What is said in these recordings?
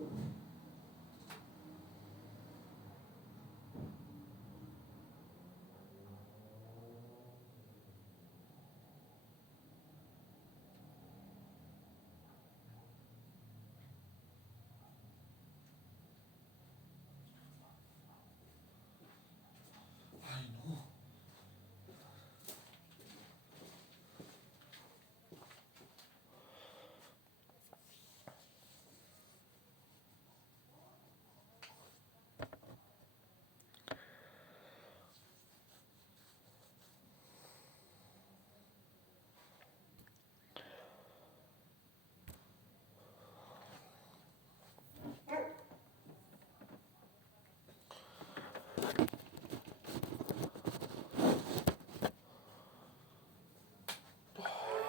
Ay, no.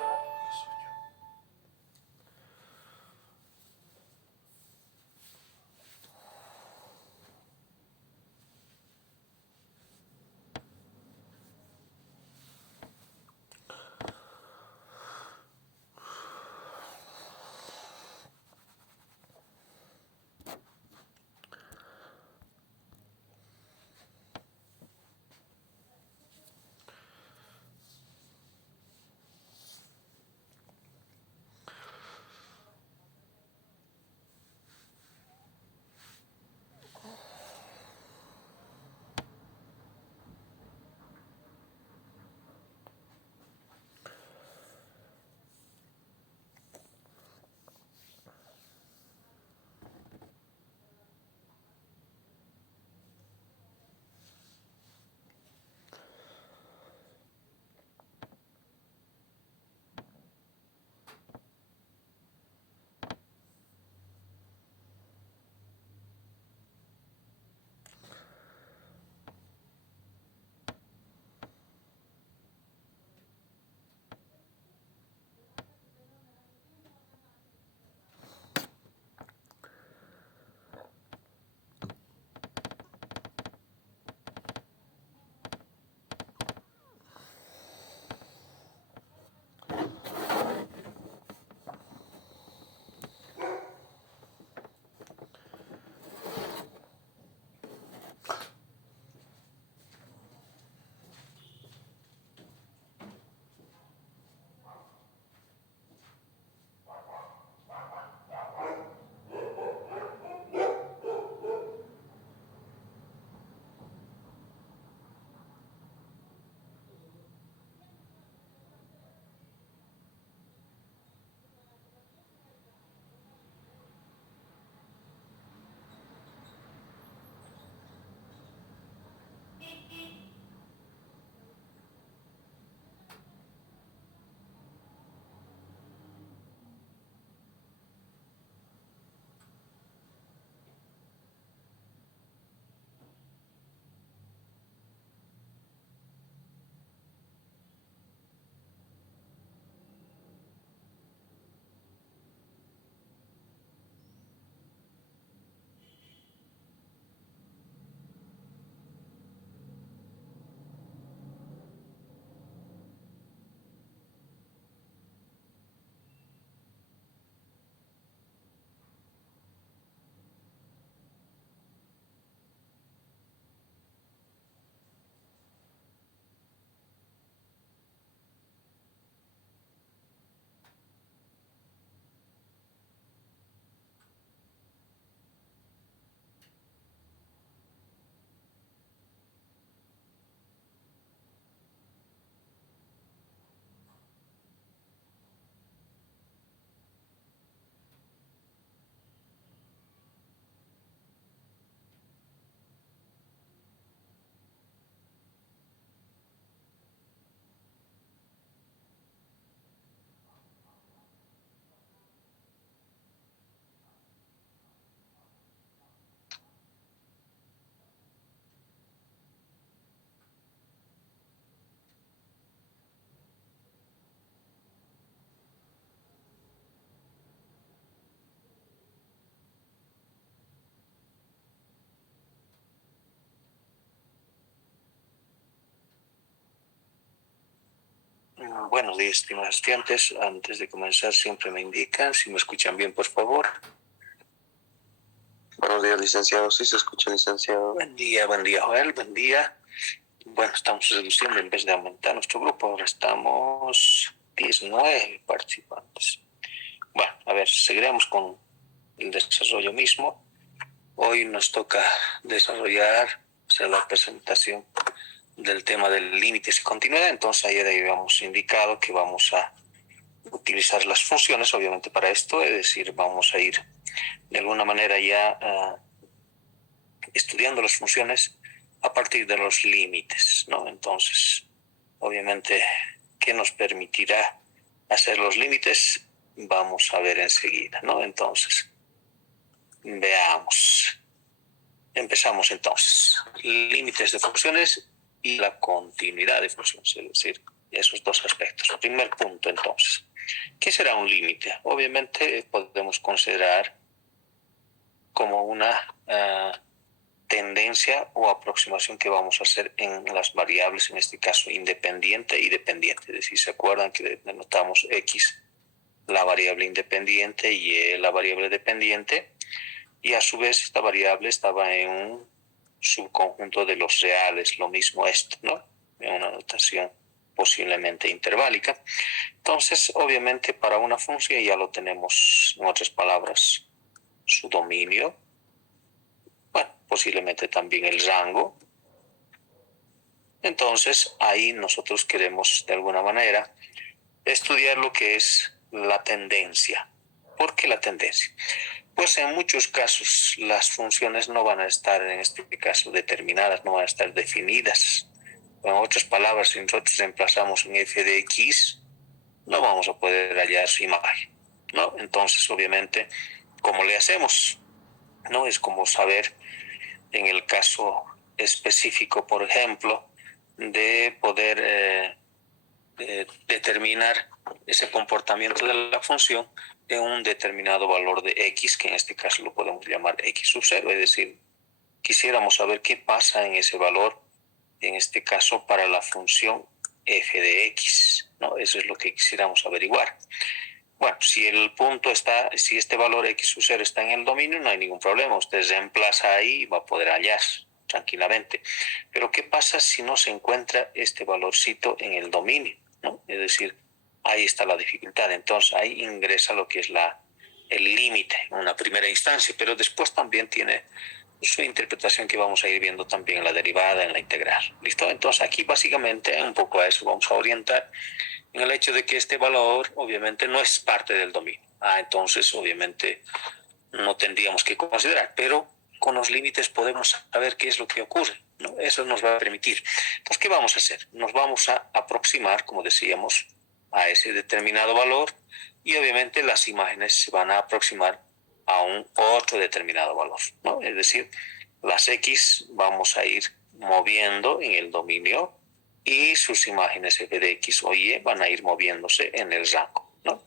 Qué sueño. Buenos días, estimados estudiantes. Antes de comenzar, siempre me indican si me escuchan bien, por favor. Buenos días, licenciado. Sí se escucha, licenciado. Buen día, Joel. Buen día. Bueno, estamos reduciendo en vez de aumentar nuestro grupo. Ahora estamos 19 participantes. Bueno, a ver, seguiremos con el desarrollo mismo. Hoy nos toca hacer la presentación del tema de límites y continuidad. Entonces, ayer habíamos indicado que vamos a utilizar las funciones, obviamente, para esto. Es decir, vamos a ir de alguna manera ya estudiando las funciones a partir de los límites, ¿no? Entonces, obviamente, ¿qué nos permitirá hacer los límites? Vamos a ver enseguida, ¿no? Entonces, veamos. Empezamos entonces. Límites de funciones y la continuidad de funciones, es decir, esos dos aspectos. Primer punto, entonces. ¿Qué será un límite? Obviamente podemos considerar como una tendencia o aproximación que vamos a hacer en las variables, en este caso independiente y dependiente. Es decir, ¿se acuerdan que denotamos X, la variable independiente, y la variable dependiente? Y a su vez esta variable estaba en un subconjunto de los reales, lo mismo esto, ¿no? En una notación posiblemente interválica. Entonces, obviamente, para una función ya lo tenemos, en otras palabras, su dominio, bueno, posiblemente también el rango. Entonces, ahí nosotros queremos, de alguna manera, estudiar lo que es la tendencia. ¿Por qué la tendencia? Pues en muchos casos las funciones no van a estar, en este caso, determinadas, no van a estar definidas. En otras palabras, si nosotros reemplazamos un f de x, no vamos a poder hallar su imagen, ¿no? Entonces, obviamente, ¿cómo le hacemos? No es como saber, en el caso específico, por ejemplo, de poder determinar ese comportamiento de la función en un determinado valor de x, que en este caso lo podemos llamar x sub 0, es decir, quisiéramos saber qué pasa en ese valor, en este caso para la función f de x, ¿no? Eso es lo que quisiéramos averiguar. Bueno, si el punto está, si este valor x sub 0 está en el dominio, no hay ningún problema. Usted reemplaza ahí y va a poder hallar tranquilamente. Pero ¿qué pasa si no se encuentra este valorcito en el dominio, ¿no? Es decir, ahí está la dificultad. Entonces ahí ingresa lo que es el límite en una primera instancia, pero después también tiene su interpretación que vamos a ir viendo también en la derivada, en la integral. ¿Listo? Entonces aquí básicamente un poco a eso vamos a orientar, en el hecho de que este valor obviamente no es parte del dominio. Entonces obviamente no tendríamos que considerar, pero con los límites podemos saber qué es lo que ocurre, ¿no? Eso nos va a permitir. Entonces, ¿qué vamos a hacer? Nos vamos a aproximar, como decíamos, a ese determinado valor, y obviamente las imágenes se van a aproximar a un otro determinado valor, ¿no? Es decir, las X vamos a ir moviendo en el dominio y sus imágenes f de X o Y van a ir moviéndose en el rango, ¿no?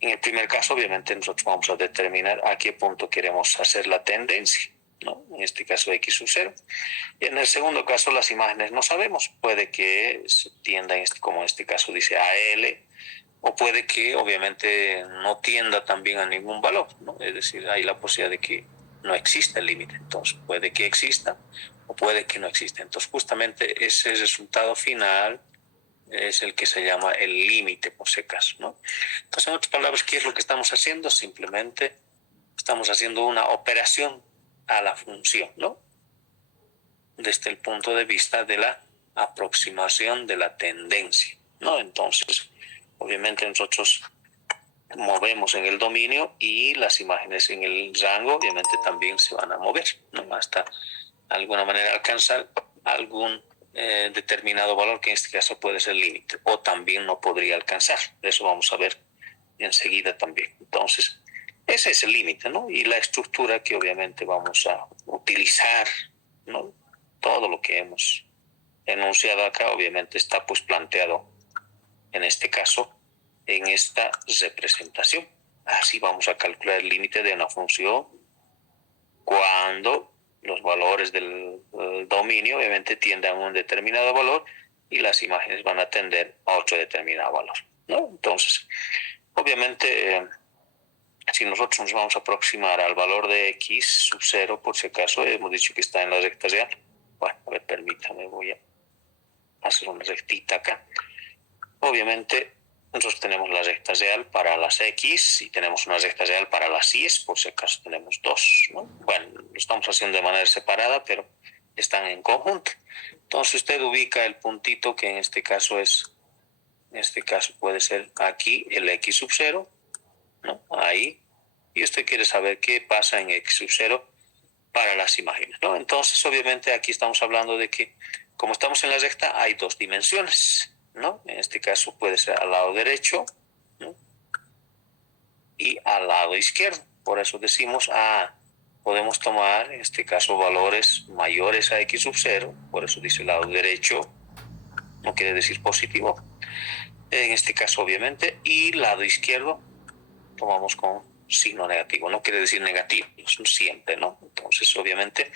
En el primer caso, obviamente, nosotros vamos a determinar a qué punto queremos hacer la tendencia, ¿no? En este caso, x sub 0. Y en el segundo caso, las imágenes no sabemos. Puede que se tienda, como en este caso dice, a L, o puede que, obviamente, no tienda también a ningún valor, ¿no? Es decir, hay la posibilidad de que no exista el límite. Entonces, puede que exista o puede que no exista. Entonces, justamente ese resultado final es el que se llama el límite, por si acaso, ¿no? Entonces, en otras palabras, ¿qué es lo que estamos haciendo? Simplemente estamos haciendo una operación a la función, ¿no? Desde el punto de vista de la aproximación de la tendencia, ¿no? Entonces, obviamente nosotros movemos en el dominio y las imágenes en el rango obviamente también se van a mover, ¿no? Hasta de alguna manera alcanzar algún determinado valor, que en este caso puede ser el límite, o también no podría alcanzar. Eso vamos a ver enseguida también. Entonces, ese es el límite, ¿no? Y la estructura que obviamente vamos a utilizar, ¿no? Todo lo que hemos enunciado acá obviamente está pues planteado en este caso en esta representación. Así vamos a calcular el límite de una función cuando los valores del dominio obviamente tienden a un determinado valor y las imágenes van a tender a otro determinado valor, ¿no? Entonces, obviamente si nosotros nos vamos a aproximar al valor de x sub 0, por si acaso, hemos dicho que está en la recta real. Bueno, a ver, permítame, voy a hacer una rectita acá. Obviamente, nosotros tenemos la recta real para las x y tenemos una recta real para las y, por si acaso tenemos dos, ¿no? Bueno, lo estamos haciendo de manera separada, pero están en conjunto. Entonces usted ubica el puntito que en este caso puede ser aquí el x sub 0, ¿no? Ahí. Y usted quiere saber qué pasa en x sub 0 para las imágenes, ¿no? Entonces, obviamente, aquí estamos hablando de que, como estamos en la recta, hay dos dimensiones, ¿no? En este caso puede ser al lado derecho, ¿no? Y al lado izquierdo. Por eso decimos, podemos tomar, en este caso, valores mayores a x sub 0, por eso dice el lado derecho, no quiere decir positivo, en este caso, obviamente, y lado izquierdo tomamos con signo negativo, no quiere decir negativo, siempre, ¿no? Entonces, obviamente,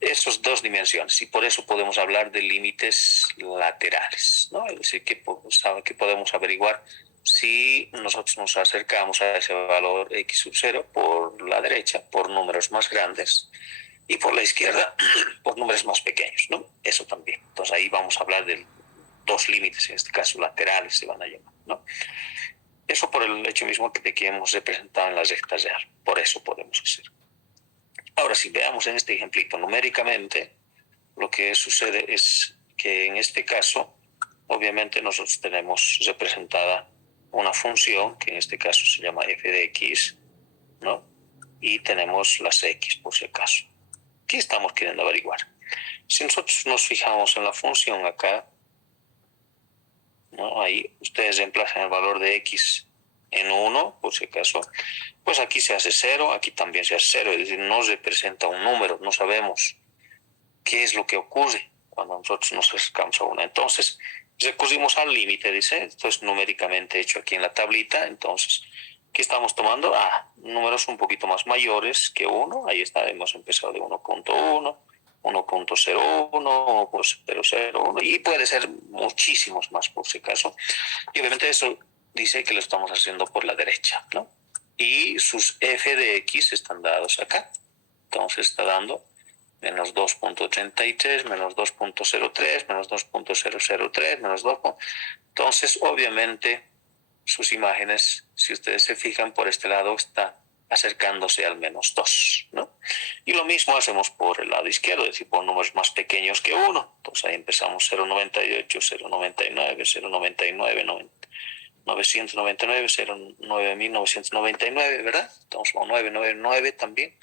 esas dos dimensiones, y por eso podemos hablar de límites laterales, ¿no? Es decir, que podemos averiguar si nosotros nos acercamos a ese valor x sub 0 por la derecha, por números más grandes, y por la izquierda, por números más pequeños, ¿no? Eso también. Entonces ahí vamos a hablar de dos límites, en este caso laterales se van a llamar, ¿no? Eso por el hecho mismo de que hemos representado en la recta real. Por eso podemos hacer. Ahora, si veamos en este ejemplito numéricamente, lo que sucede es que en este caso, obviamente nosotros tenemos representada una función, que en este caso se llama f de x, ¿no? Y tenemos las x por si acaso. ¿Qué estamos queriendo averiguar? Si nosotros nos fijamos en la función acá, ¿no? Ahí ustedes reemplazan el valor de x en 1, por si acaso, pues aquí se hace 0, aquí también se hace 0, es decir, no representa un número, no sabemos qué es lo que ocurre cuando nosotros nos acercamos a 1. Entonces, recurrimos al límite, dice, esto es numéricamente hecho aquí en la tablita, entonces, ¿qué estamos tomando? Números un poquito más mayores que 1, ahí está, hemos empezado de 1.1, 1.01, 1.001 y puede ser muchísimos más por si acaso. Y obviamente eso dice que lo estamos haciendo por la derecha, ¿no? Y sus f de x están dados acá. Entonces está dando menos 2.33, menos 2.03, menos 2.003, menos 2. Entonces, obviamente, sus imágenes, si ustedes se fijan por este lado, está acercándose al menos 2, ¿no? Y lo mismo hacemos por el lado izquierdo, es decir, por números más pequeños que 1. Entonces ahí empezamos 0.98, 0.99, 0.99, 999, 0.9999, ¿verdad? Estamos con 999 también.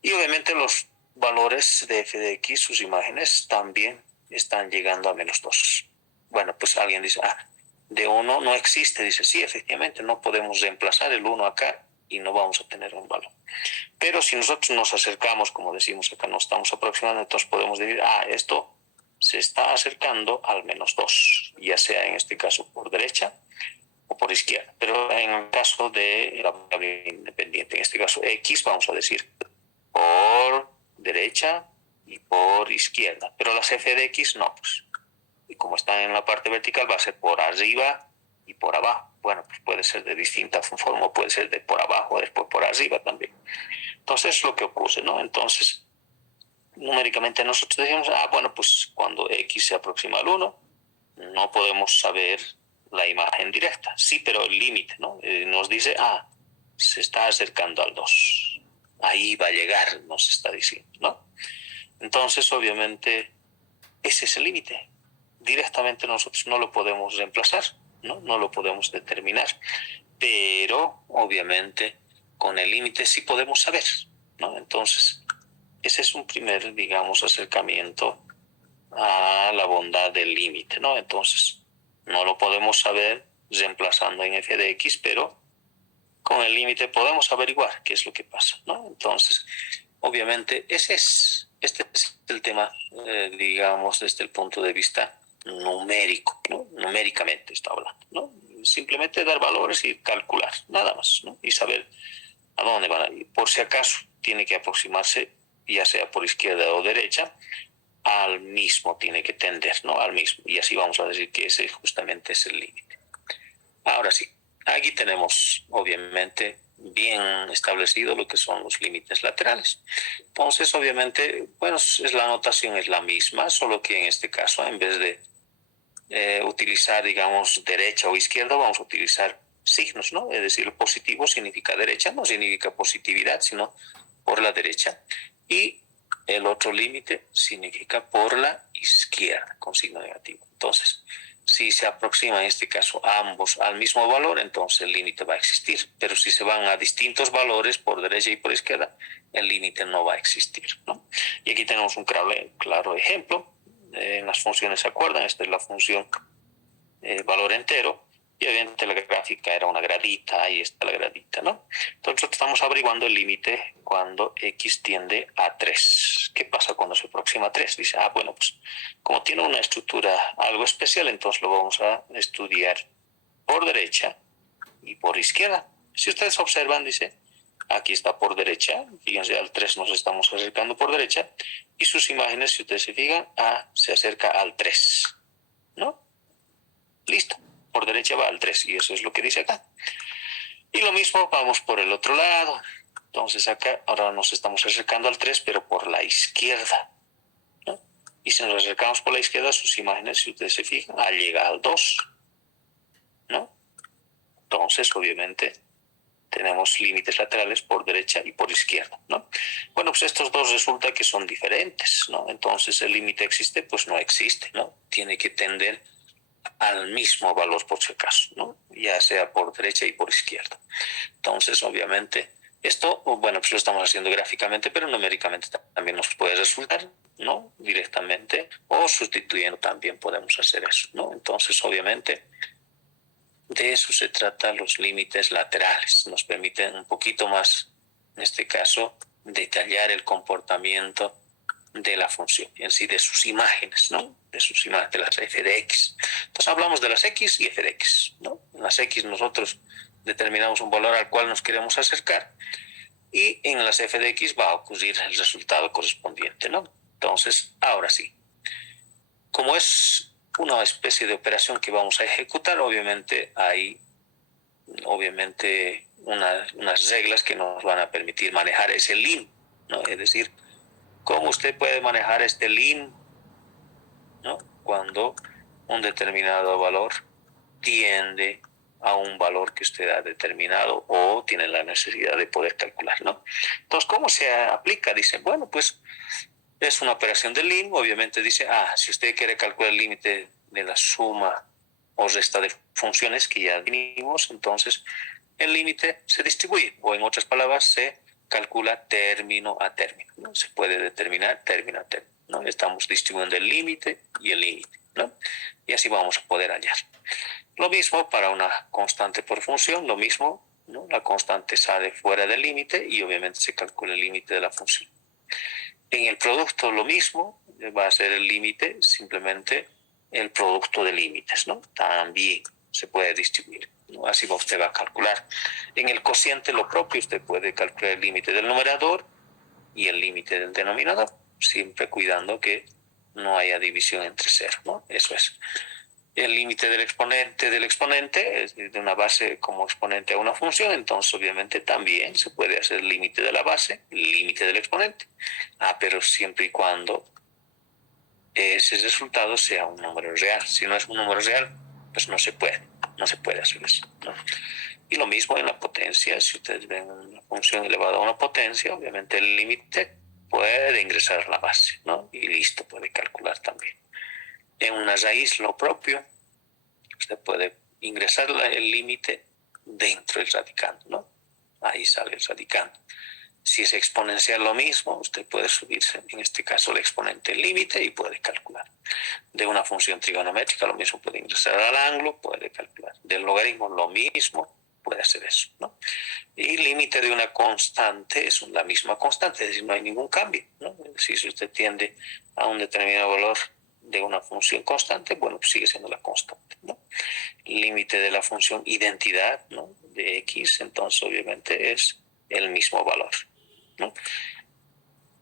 Y obviamente los valores de f de x, sus imágenes, también están llegando a menos 2. Bueno, pues alguien dice, de 1 no existe. Dice, sí, efectivamente, no podemos reemplazar el 1 acá y no vamos a tener un valor. Pero si nosotros nos acercamos, como decimos acá, nos estamos aproximando, entonces podemos decir, esto se está acercando al menos 2, ya sea en este caso por derecha o por izquierda. Pero en el caso de la variable independiente, en este caso x, vamos a decir por derecha y por izquierda. Pero las f de x no, pues. Y como están en la parte vertical, va a ser por arriba y por abajo. Bueno, pues puede ser de distinta forma, puede ser de por abajo, después por arriba también. Entonces es lo que ocurre, ¿no? Entonces, numéricamente nosotros decimos, bueno, pues cuando x se aproxima al 1, no podemos saber la imagen directa. Sí, pero el límite, ¿no? Nos dice, se está acercando al 2. Ahí va a llegar, nos está diciendo, ¿no? Entonces, obviamente, ese es el límite. Directamente nosotros no lo podemos reemplazar, ¿no? No lo podemos determinar, pero obviamente con el límite sí podemos saber, ¿no? Entonces, ese es un primer, digamos, acercamiento a la bondad del límite, ¿no? Entonces, no lo podemos saber reemplazando en f de x, pero con el límite podemos averiguar qué es lo que pasa, ¿no? Entonces, obviamente, este es el tema, digamos, desde el punto de vista numérico, ¿no? Numéricamente está hablando, ¿no? Simplemente dar valores y calcular, nada más, ¿no? Y saber a dónde van a ir. Por si acaso, tiene que aproximarse, ya sea por izquierda o derecha, al mismo tiene que tender, ¿no? Al mismo. Y así vamos a decir que ese justamente es el límite. Ahora sí, aquí tenemos, obviamente, bien establecido lo que son los límites laterales. Entonces, obviamente, bueno, la notación es la misma, solo que en este caso, en vez de utilizar, digamos, derecha o izquierda, vamos a utilizar signos, ¿no? Es decir, positivo significa derecha, no significa positividad, sino por la derecha. Y el otro límite significa por la izquierda, con signo negativo. Entonces, si se aproximan en este caso ambos al mismo valor, entonces el límite va a existir. Pero si se van a distintos valores por derecha y por izquierda, el límite no va a existir, ¿no? Y aquí tenemos un claro ejemplo. En las funciones, ¿se acuerdan? Esta es la función valor entero. Y obviamente la gráfica era una gradita, ahí está la gradita, ¿no? Entonces estamos averiguando el límite cuando x tiende a 3. ¿Qué pasa cuando se aproxima a 3? Dice, bueno, pues como tiene una estructura algo especial, entonces lo vamos a estudiar por derecha y por izquierda. Si ustedes observan, dice, aquí está por derecha, fíjense, al 3 nos estamos acercando por derecha, y sus imágenes, si ustedes se fijan, se acerca al 3, ¿no? Listo. Por derecha va al 3 y eso es lo que dice acá. Y lo mismo vamos por el otro lado. Entonces acá ahora nos estamos acercando al 3, pero por la izquierda, ¿no? Y si nos acercamos por la izquierda, sus imágenes, si ustedes se fijan, llega al 2, ¿no? Entonces, obviamente, tenemos límites laterales por derecha y por izquierda, ¿no? Bueno, pues estos dos resulta que son diferentes, ¿no? Entonces, ¿el límite existe? Pues no existe, ¿no? Tiene que tender al mismo valor por si acaso, ¿no? Ya sea por derecha y por izquierda. Entonces, obviamente, esto, bueno, pues lo estamos haciendo gráficamente, pero numéricamente también nos puede resultar, ¿no? Directamente, o sustituyendo también podemos hacer eso, ¿no? Entonces, obviamente, de eso se trata los límites laterales. Nos permiten un poquito más, en este caso, detallar el comportamiento de la función, en sí de sus imágenes, ¿no? De sus imágenes, de las f de x. Entonces hablamos de las x y f de x, ¿no? En las x nosotros determinamos un valor al cual nos queremos acercar y en las f de x va a ocurrir el resultado correspondiente, ¿no? Entonces, ahora sí, como es una especie de operación que vamos a ejecutar, obviamente hay unas reglas que nos van a permitir manejar ese lim, ¿no? Es decir, cómo usted puede manejar este lim, ¿no? Cuando un determinado valor tiende a un valor que usted ha determinado o tiene la necesidad de poder calcular, ¿no? Entonces, ¿cómo se aplica? Dice, bueno, pues es una operación de lim, obviamente dice, si usted quiere calcular el límite de la suma o resta de funciones que ya definimos, entonces el límite se distribuye, o en otras palabras, se calcula término a término, ¿no? Se puede determinar término a término, ¿no? Estamos distribuyendo el límite y el límite, ¿no? Y así vamos a poder hallar. Lo mismo para una constante por función, lo mismo, ¿no? La constante sale fuera del límite y obviamente se calcula el límite de la función. En el producto lo mismo, va a ser el límite simplemente el producto de límites, ¿no? También se puede distribuir, ¿no? Así usted va a calcular. En el cociente lo propio, usted puede calcular el límite del numerador y el límite del denominador, siempre cuidando que no haya división entre cero, ¿no? Eso es. El límite del exponente es de una base como exponente a una función, entonces obviamente también se puede hacer el límite de la base, el límite del exponente, pero siempre y cuando ese resultado sea un número real. Si no es un número real, pues no se puede hacer eso, ¿no? Y lo mismo en la potencia, si ustedes ven una función elevada a una potencia, obviamente el límite puede ingresar a la base, ¿no? Y listo, puede calcular también. En una raíz lo propio, usted puede ingresar el límite dentro del radicando, ¿no? Ahí sale el radicando. Si es exponencial lo mismo, usted puede subirse, en este caso el exponente límite y puede calcular. De una función trigonométrica lo mismo, puede ingresar al ángulo, puede calcular. Del logaritmo lo mismo, puede hacer eso, ¿no? Y límite de una constante es la misma constante, es decir, no hay ningún cambio, ¿no? Es decir, si usted tiende a un determinado valor de una función constante, bueno, pues sigue siendo la constante, ¿no? Límite de la función identidad, ¿no? De x, entonces obviamente es el mismo valor, ¿no?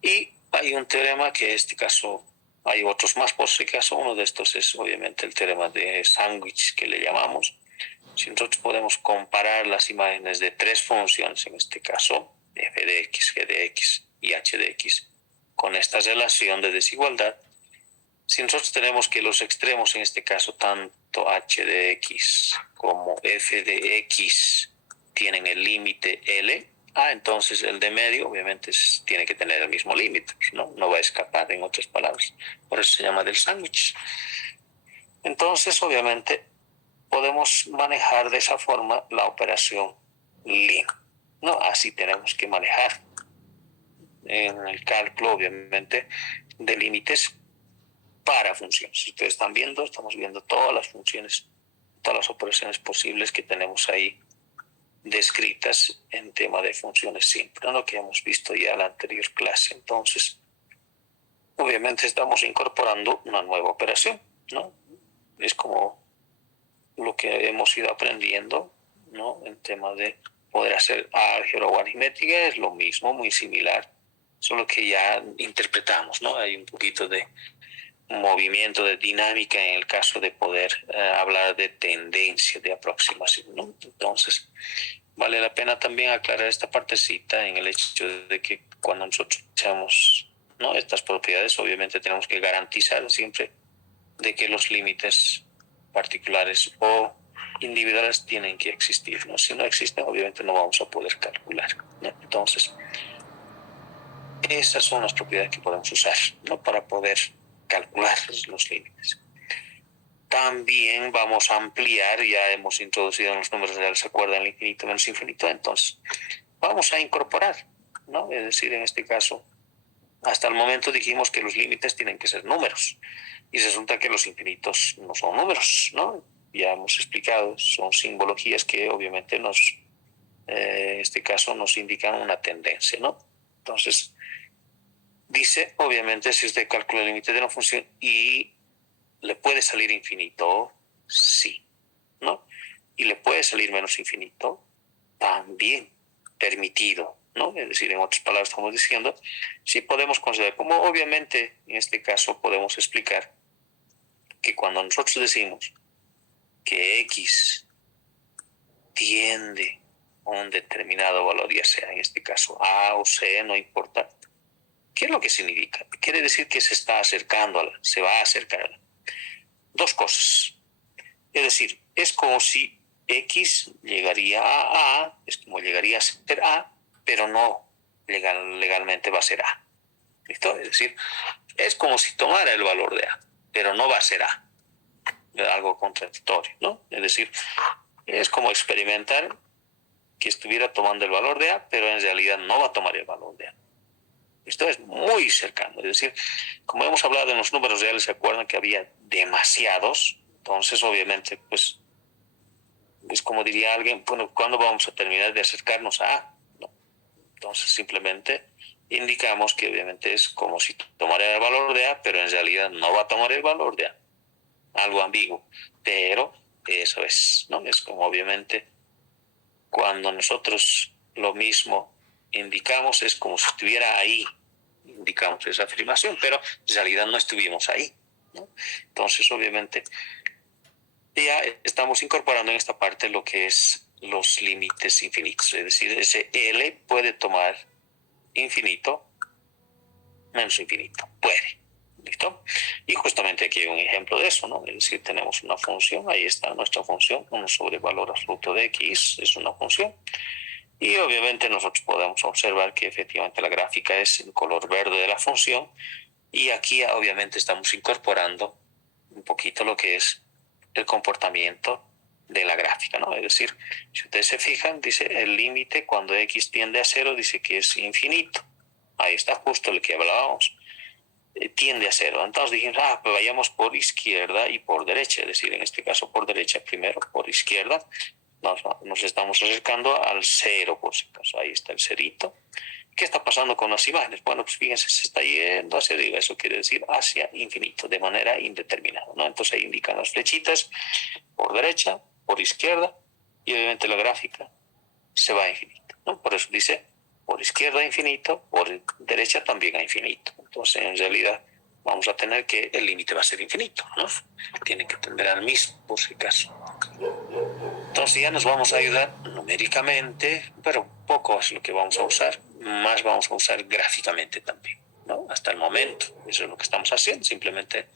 Y hay un teorema que en este caso, hay otros más por si caso, uno de estos es obviamente el teorema de sándwich que le llamamos, Si nosotros podemos comparar las imágenes de tres funciones, en este caso f de x, g de x y h de x, con esta relación de desigualdad, si nosotros tenemos que los extremos, en este caso tanto h de x como f de x, tienen el límite L, entonces el de medio obviamente tiene que tener el mismo límite, no va a escapar, en otras palabras. Por eso se llama del sándwich. Entonces obviamente podemos manejar de esa forma la operación lim, ¿no? Así tenemos que manejar en el cálculo, obviamente, de límites para funciones. Si ustedes están viendo, estamos viendo todas las funciones, todas las operaciones posibles que tenemos ahí descritas en tema de funciones simples, ¿no? Que hemos visto ya en la anterior clase. Entonces, obviamente estamos incorporando una nueva operación, ¿no? Es como lo que hemos ido aprendiendo, ¿no? En tema de poder hacer álgebra o aritmética, es lo mismo, muy similar, solo que ya interpretamos, ¿no? Hay un poquito de movimiento, de dinámica en el caso de poder hablar de tendencia, de aproximación, ¿no? Entonces, vale la pena también aclarar esta partecita en el hecho de que cuando nosotros echamos, ¿no?, estas propiedades, obviamente tenemos que garantizar siempre de que los límites particulares o individuales tienen que existir, ¿no? Si no existen, obviamente no vamos a poder calcular, ¿no? Entonces, esas son las propiedades que podemos usar, ¿no?, para poder calcular los límites. También vamos a ampliar, ya hemos introducido en los números reales, ¿se acuerdan? El infinito menos infinito. Entonces, vamos a incorporar, ¿no? Es decir, en este caso, hasta el momento dijimos que los límites tienen que ser números. Y resulta que los infinitos no son números, ¿no? Ya hemos explicado, son simbologías que obviamente nos, en este caso, nos indican una tendencia, ¿no? Entonces, dice, obviamente, si usted calcula el límite de una función y le puede salir infinito, sí, ¿no? Y le puede salir menos infinito, también permitido, ¿no? Es decir, en otras palabras estamos diciendo, sí podemos considerar, como obviamente en este caso podemos explicar que cuando nosotros decimos que x tiende a un determinado valor, ya sea en este caso a o c, no importa, ¿qué es lo que significa? Quiere decir que se está acercando se va a acercar a dos cosas. Es decir, es como si x llegaría a A, es como llegaría a ser A, pero no legalmente va a ser A. ¿Listo? Es decir, es como si tomara el valor de A, pero no va a ser A. Algo contradictorio, ¿no? Es decir, es como experimentar que estuviera tomando el valor de A, pero en realidad no va a tomar el valor de A. Esto es muy cercano. Es decir, como hemos hablado en los números reales, se acuerdan que había demasiados. Entonces, obviamente, pues, es como diría alguien, bueno, ¿cuándo vamos a terminar de acercarnos a A? No. Entonces, simplemente indicamos que obviamente es como si tomara el valor de A, pero en realidad no va a tomar el valor de A. Algo ambiguo. Pero eso es, ¿no? Es como obviamente cuando nosotros lo mismo indicamos, es como si estuviera ahí, indicamos esa afirmación, pero en realidad no estuvimos ahí, ¿no? Entonces, obviamente, ya estamos incorporando en esta parte lo que es los límites infinitos, es decir, ese L puede tomar infinito menos infinito, puede. ¿Listo? Y justamente aquí hay un ejemplo de eso, ¿no? Es decir, tenemos una función, ahí está nuestra función, 1 sobre valor absoluto de x, es una función. Y obviamente nosotros podemos observar que efectivamente la gráfica es en color verde de la función. Y aquí obviamente estamos incorporando un poquito lo que es el comportamiento de la gráfica, ¿no? Es decir, si ustedes se fijan, dice el límite cuando x tiende a 0, dice que es infinito. Ahí está justo el que hablábamos. Tiende a 0. Entonces dijimos, pues vayamos por izquierda y por derecha, es decir, en este caso por derecha primero, por izquierda, nos estamos acercando al 0 por si acaso, ahí está el cerito. ¿Qué está pasando con las imágenes? Bueno, pues fíjense, se está yendo hacia arriba, eso quiere decir hacia infinito, de manera indeterminada, ¿no? Entonces ahí indican las flechitas, por derecha, por izquierda, y obviamente la gráfica se va a infinito, ¿no? Por eso dice, por izquierda infinito, por derecha también a infinito. Entonces, en realidad, vamos a tener que el límite va a ser infinito, ¿no? Tiene que tender al mismo, por si acaso. Entonces ya nos vamos a ayudar numéricamente, pero poco es lo que vamos a usar, más vamos a usar gráficamente también, ¿no? Hasta el momento, eso es lo que estamos haciendo, simplemente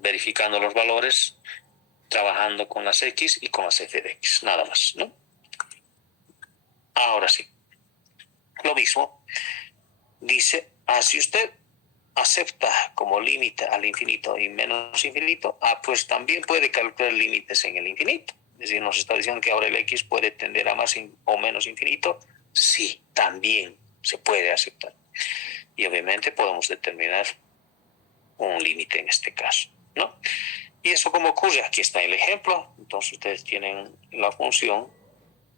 verificando los valores, trabajando con las X y con las f de X, nada más, ¿no? Ahora sí, lo mismo, dice, si usted acepta como límite al infinito y menos infinito, pues también puede calcular límites en el infinito. Es decir, nos está diciendo que ahora el X puede tender a más o menos infinito. Sí, también se puede aceptar. Y obviamente podemos determinar un límite en este caso, ¿no? ¿Y eso cómo ocurre? Aquí está el ejemplo. Entonces ustedes tienen la función,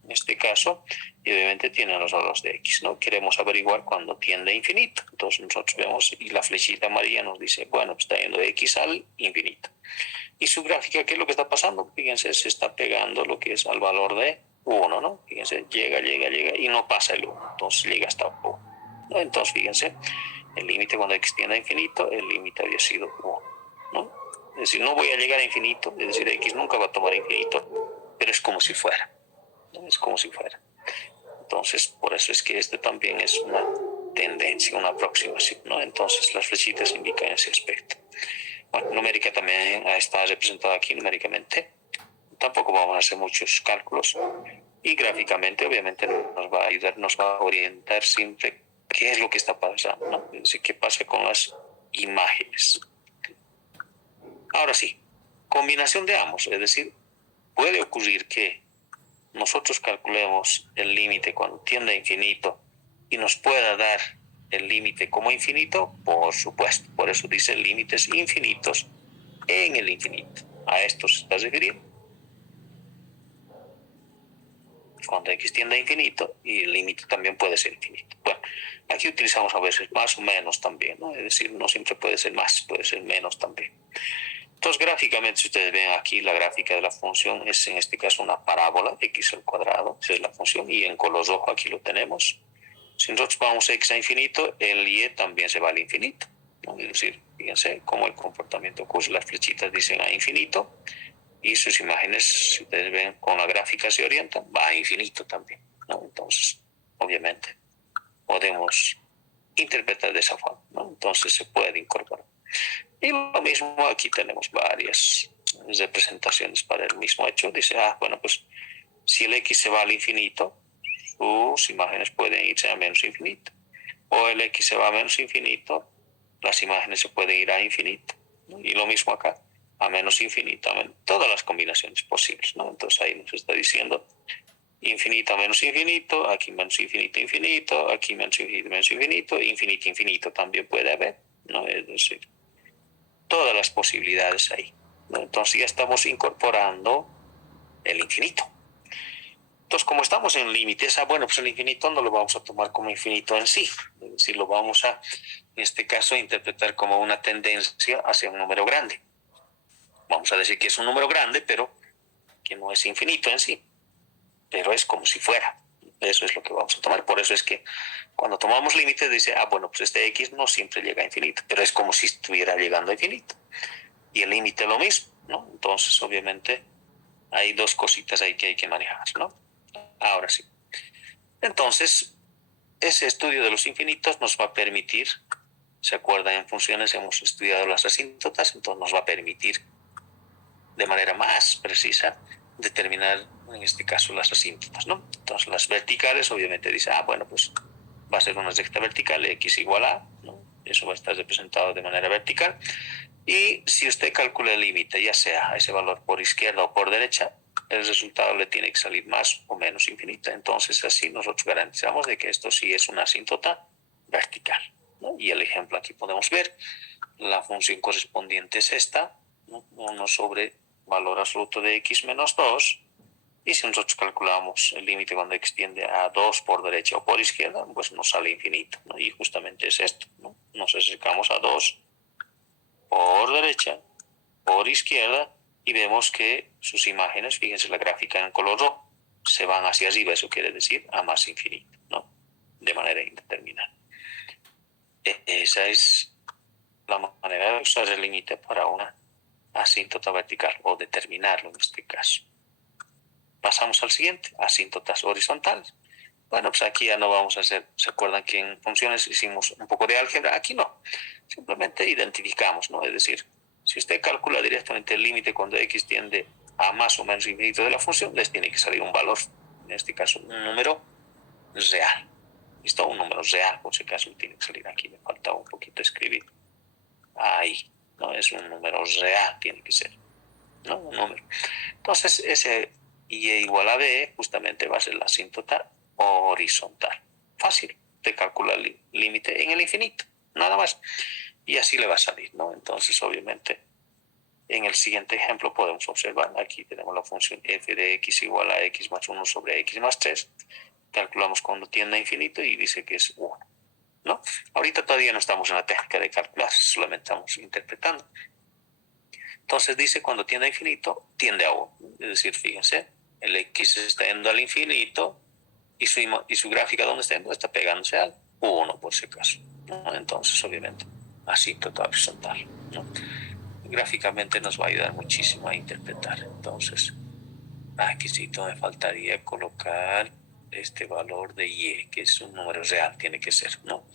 en este caso, y obviamente tienen los valores de X, ¿no? Queremos averiguar cuándo tiende a infinito. Entonces nosotros vemos, y la flechita amarilla nos dice, bueno, está yendo de X al infinito. Y su gráfica, ¿qué es lo que está pasando? Fíjense, se está pegando lo que es al valor de 1, ¿no? Fíjense, llega, y no pasa el 1. Entonces llega hasta 1. ¿No? Entonces, fíjense, el límite cuando X tiende a infinito, el límite había sido 1, ¿no? Es decir, no voy a llegar a infinito, es decir, X nunca va a tomar infinito, pero es como si fuera, ¿no? Es como si fuera. Entonces, por eso es que este también es una tendencia, una aproximación, ¿no? Entonces, las flechitas indican ese aspecto. Bueno, numérica también está representada aquí numéricamente. Tampoco vamos a hacer muchos cálculos. Y gráficamente, obviamente, nos va a ayudar, nos va a orientar siempre qué es lo que está pasando, ¿no? Es decir, qué pasa con las imágenes. Ahora sí, combinación de ambos, es decir, puede ocurrir que nosotros calculemos el límite cuando tiende a infinito y nos pueda dar el límite como infinito, por supuesto. Por eso dice límites infinitos en el infinito. A esto se está refiriendo. Cuando X tiende a infinito y el límite también puede ser infinito. Bueno, aquí utilizamos a veces más o menos también, ¿no? Es decir, no siempre puede ser más, puede ser menos también. Entonces, gráficamente, si ustedes ven aquí, la gráfica de la función es en este caso una parábola, x al cuadrado, esa es la función, y en color rojo aquí lo tenemos. Si nosotros vamos x a infinito, el y también se va al infinito, ¿no? Es decir, fíjense cómo el comportamiento ocurre, las flechitas dicen a infinito, y sus imágenes, si ustedes ven con la gráfica se orientan, va a infinito también, ¿no? Entonces, obviamente, podemos interpretar de esa forma, ¿no? Entonces se puede incorporar. Y lo mismo, aquí tenemos varias representaciones para el mismo hecho. Dice, bueno, pues si el X se va al infinito, sus imágenes pueden irse a menos infinito. O el X se va a menos infinito, las imágenes se pueden ir a infinito, ¿no? Y lo mismo acá, a menos infinito, todas las combinaciones posibles, ¿no? Entonces ahí nos está diciendo infinito a menos infinito, aquí menos infinito, infinito, aquí menos infinito, infinito, infinito también puede haber, ¿no? Es decir, todas las posibilidades ahí, ¿no? Entonces ya estamos incorporando el infinito. Entonces, como estamos en límites, bueno, pues el infinito no lo vamos a tomar como infinito en sí, es decir, lo vamos a, en este caso, interpretar como una tendencia hacia un número grande. Vamos a decir que es un número grande, pero que no es infinito en sí, pero es como si fuera. Eso es lo que vamos a tomar. Por eso es que cuando tomamos límites dice, bueno, pues este X no siempre llega a infinito, pero es como si estuviera llegando a infinito. Y el límite lo mismo, ¿no? Entonces, obviamente, hay dos cositas ahí que hay que manejar, ¿no? Ahora sí. Entonces, ese estudio de los infinitos nos va a permitir, ¿se acuerdan? En funciones hemos estudiado las asíntotas, entonces nos va a permitir de manera más precisa determinar, en este caso, las asíntotas, ¿no? Entonces, las verticales, obviamente, dice, bueno, pues va a ser una recta vertical, x igual a, ¿no? Eso va a estar representado de manera vertical. Y si usted calcula el límite, ya sea ese valor por izquierda o por derecha, el resultado le tiene que salir más o menos infinito. Entonces, así nosotros garantizamos de que esto sí es una asíntota vertical, ¿no? Y el ejemplo aquí podemos ver, la función correspondiente es esta, ¿no? 1 sobre valor absoluto de x menos 2. Y si nosotros calculamos el límite cuando x tiende a 2 por derecha o por izquierda, pues nos sale infinito, ¿no? Y justamente es esto, ¿no? Nos acercamos a 2 por derecha, por izquierda, y vemos que sus imágenes, fíjense la gráfica en color rojo, se van hacia arriba, eso quiere decir a más infinito, ¿no? De manera indeterminada. Esa es la manera de usar el límite para una asíntota vertical, o determinarlo en este caso. pasamos al siguiente, asíntotas horizontales. Bueno, pues aquí ya no vamos a hacer, ¿se acuerdan que en funciones hicimos un poco de álgebra? Aquí no, simplemente identificamos, ¿no? Es decir, si usted calcula directamente el límite cuando x tiende a más o menos infinito de la función, les tiene que salir un valor, en este caso un número real. ¿Listo? Un número real, por si acaso tiene que salir aquí, me falta un poquito escribir. Ahí, ¿no? Es un número real, tiene que ser, ¿no? Un número. Entonces, ese y igual a b justamente va a ser la asíntota horizontal. Fácil de calcular el límite en el infinito, nada más. Y así le va a salir, ¿no? Entonces, obviamente, en el siguiente ejemplo podemos observar, aquí tenemos la función f de x igual a x más 1 sobre x más 3. Calculamos cuando tiende a infinito y dice que es 1, ¿no? Ahorita todavía no estamos en la técnica de calcular, solamente estamos interpretando. Entonces dice cuando tiende a infinito, tiende a 1. Es decir, fíjense, el x está yendo al infinito y su gráfica donde está yendo está pegándose al 1 por si acaso, ¿no? Entonces, obviamente, asíntota horizontal, ¿no? Gráficamente nos va a ayudar muchísimo a interpretar. Entonces, aquí sí me faltaría colocar este valor de y, que es un número real, tiene que ser, ¿no?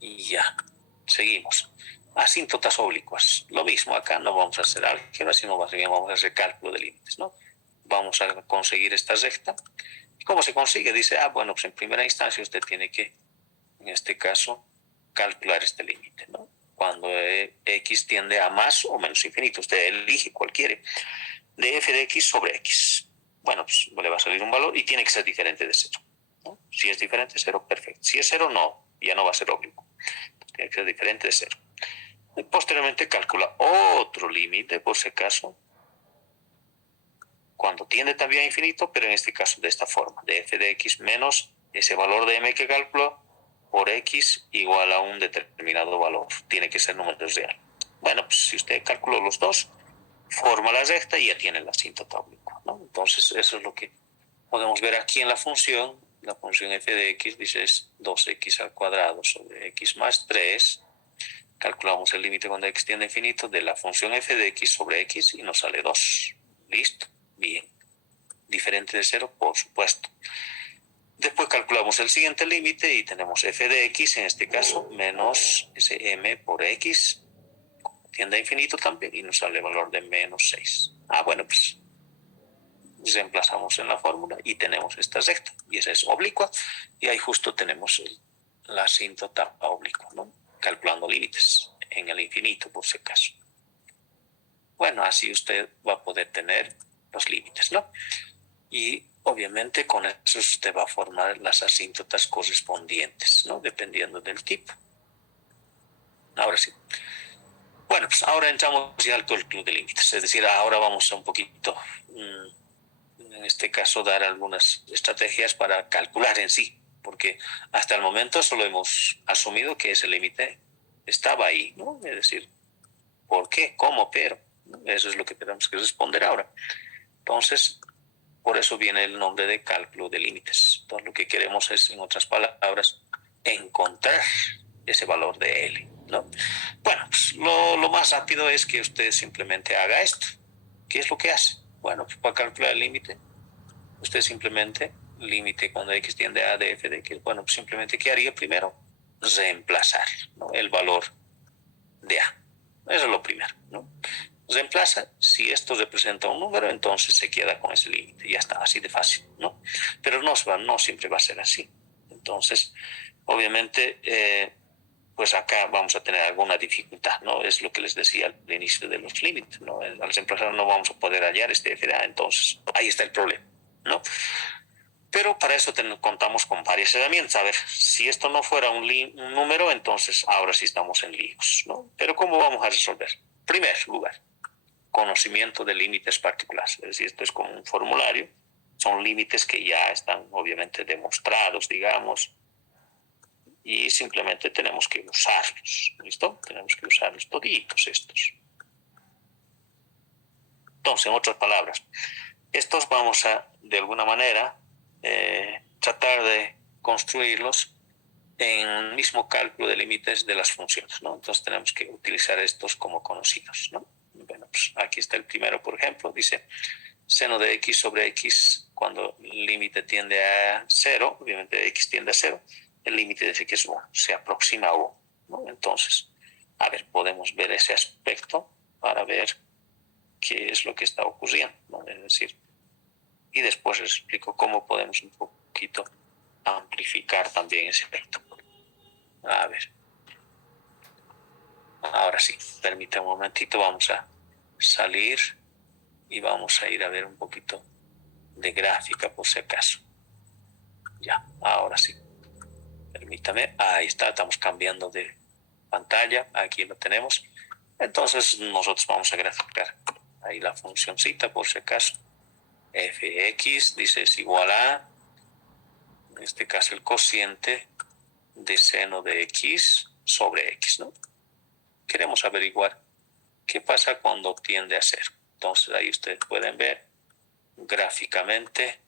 Y ya, seguimos. Asíntotas oblicuas. Lo mismo acá, no vamos a hacer álgebra, sino más bien vamos a hacer cálculo de límites, ¿no? Vamos a conseguir esta recta. ¿Cómo se consigue? Dice, bueno, pues en primera instancia usted tiene que, en este caso, calcular este límite, ¿no? Cuando x tiende a más o menos infinito, usted elige cuál quiere, de f de x sobre x. Bueno, pues le va a salir un valor y tiene que ser diferente de 0, ¿no? Si es diferente de 0, perfecto. Si es 0, no, ya no va a ser oblicuo. Tiene que ser diferente de 0. Y posteriormente calcula otro límite, por si acaso, cuando tiende también a infinito, pero en este caso de esta forma, de f de x menos ese valor de m que calculó por x igual a un determinado valor. Tiene que ser número real. Bueno, pues si usted calculó los dos, forma la recta y ya tiene la asíntota oblicua, ¿no? Entonces, eso es lo que podemos ver aquí en la función. La función f de x dice es 2x al cuadrado sobre x más 3. Calculamos el límite cuando x tiende a infinito de la función f de x sobre x y nos sale 2. Listo. Bien. Diferente de 0, por supuesto. Después calculamos el siguiente límite y tenemos f de x, en este caso, menos ese m por x, tiende a infinito también, y nos sale el valor de menos 6. Bueno, pues reemplazamos en la fórmula y tenemos esta recta, y esa es oblicua, y ahí justo tenemos la asíntota oblicua, ¿no? Calculando límites en el infinito, por si acaso. Bueno, así usted va a poder tener los límites, ¿no? Y obviamente con eso usted va a formar las asíntotas correspondientes, ¿no? Dependiendo del tipo. Ahora sí. Bueno, pues ahora entramos ya al cálculo de límites, es decir, ahora vamos a un poquito, en este caso, dar algunas estrategias para calcular en sí, porque hasta el momento solo hemos asumido que ese límite estaba ahí, ¿no? Es decir, ¿por qué? ¿Cómo? Pero eso es lo que tenemos que responder ahora. Entonces, por eso viene el nombre de cálculo de límites. Entonces, lo que queremos es, en otras palabras, encontrar ese valor de L, ¿no? Bueno, pues lo más rápido es que usted simplemente haga esto. ¿Qué es lo que hace? Bueno, pues para calcular el límite, usted simplemente, límite cuando x tiende a de f de x, bueno, pues simplemente, ¿qué haría primero? Reemplazar, ¿no? El valor de a. Eso es lo primero, ¿no? Reemplaza, si esto representa un número, entonces se queda con ese límite, ya está, así de fácil, ¿no? Pero no siempre va a ser así. Entonces, obviamente, pues acá vamos a tener alguna dificultad, ¿no? Es lo que les decía al inicio de los límites, ¿no? Al reemplazar no vamos a poder hallar este f de a, entonces ahí está el problema, ¿no? Pero para eso contamos con varias herramientas. A ver, si esto no fuera un número, entonces ahora sí estamos en líos, ¿no? Pero ¿cómo vamos a resolver? En primer lugar, conocimiento de límites particulares. Es decir, esto es como un formulario. Son límites que ya están obviamente demostrados, digamos, y simplemente tenemos que usarlos. ¿Listo? Tenemos que usarlos toditos estos. Entonces, en otras palabras, estos vamos a, de alguna manera, tratar de construirlos en el mismo cálculo de límites de las funciones, ¿no? Entonces tenemos que utilizar estos como conocidos, ¿no? Bueno, pues aquí está el primero, por ejemplo, dice seno de x sobre x, cuando el límite tiende a 0, obviamente x tiende a 0, el límite dice que es 1, se aproxima a 1, ¿no? Entonces, a ver, podemos ver ese aspecto para ver qué es lo que está ocurriendo, ¿no? Es decir, y después les explico cómo podemos un poquito amplificar también ese efecto. A ver, ahora sí, permítame un momentito, vamos a salir y vamos a ir a ver un poquito de gráfica por si acaso. Ya, ahora sí. Permítame, ahí está, estamos cambiando de pantalla, aquí lo tenemos. Entonces nosotros vamos a graficar ahí la funcióncita por si acaso. Fx dice es igual a, en este caso el cociente de seno de x sobre x, ¿no? Queremos averiguar qué pasa cuando tiende a 0. Entonces ahí ustedes pueden ver gráficamente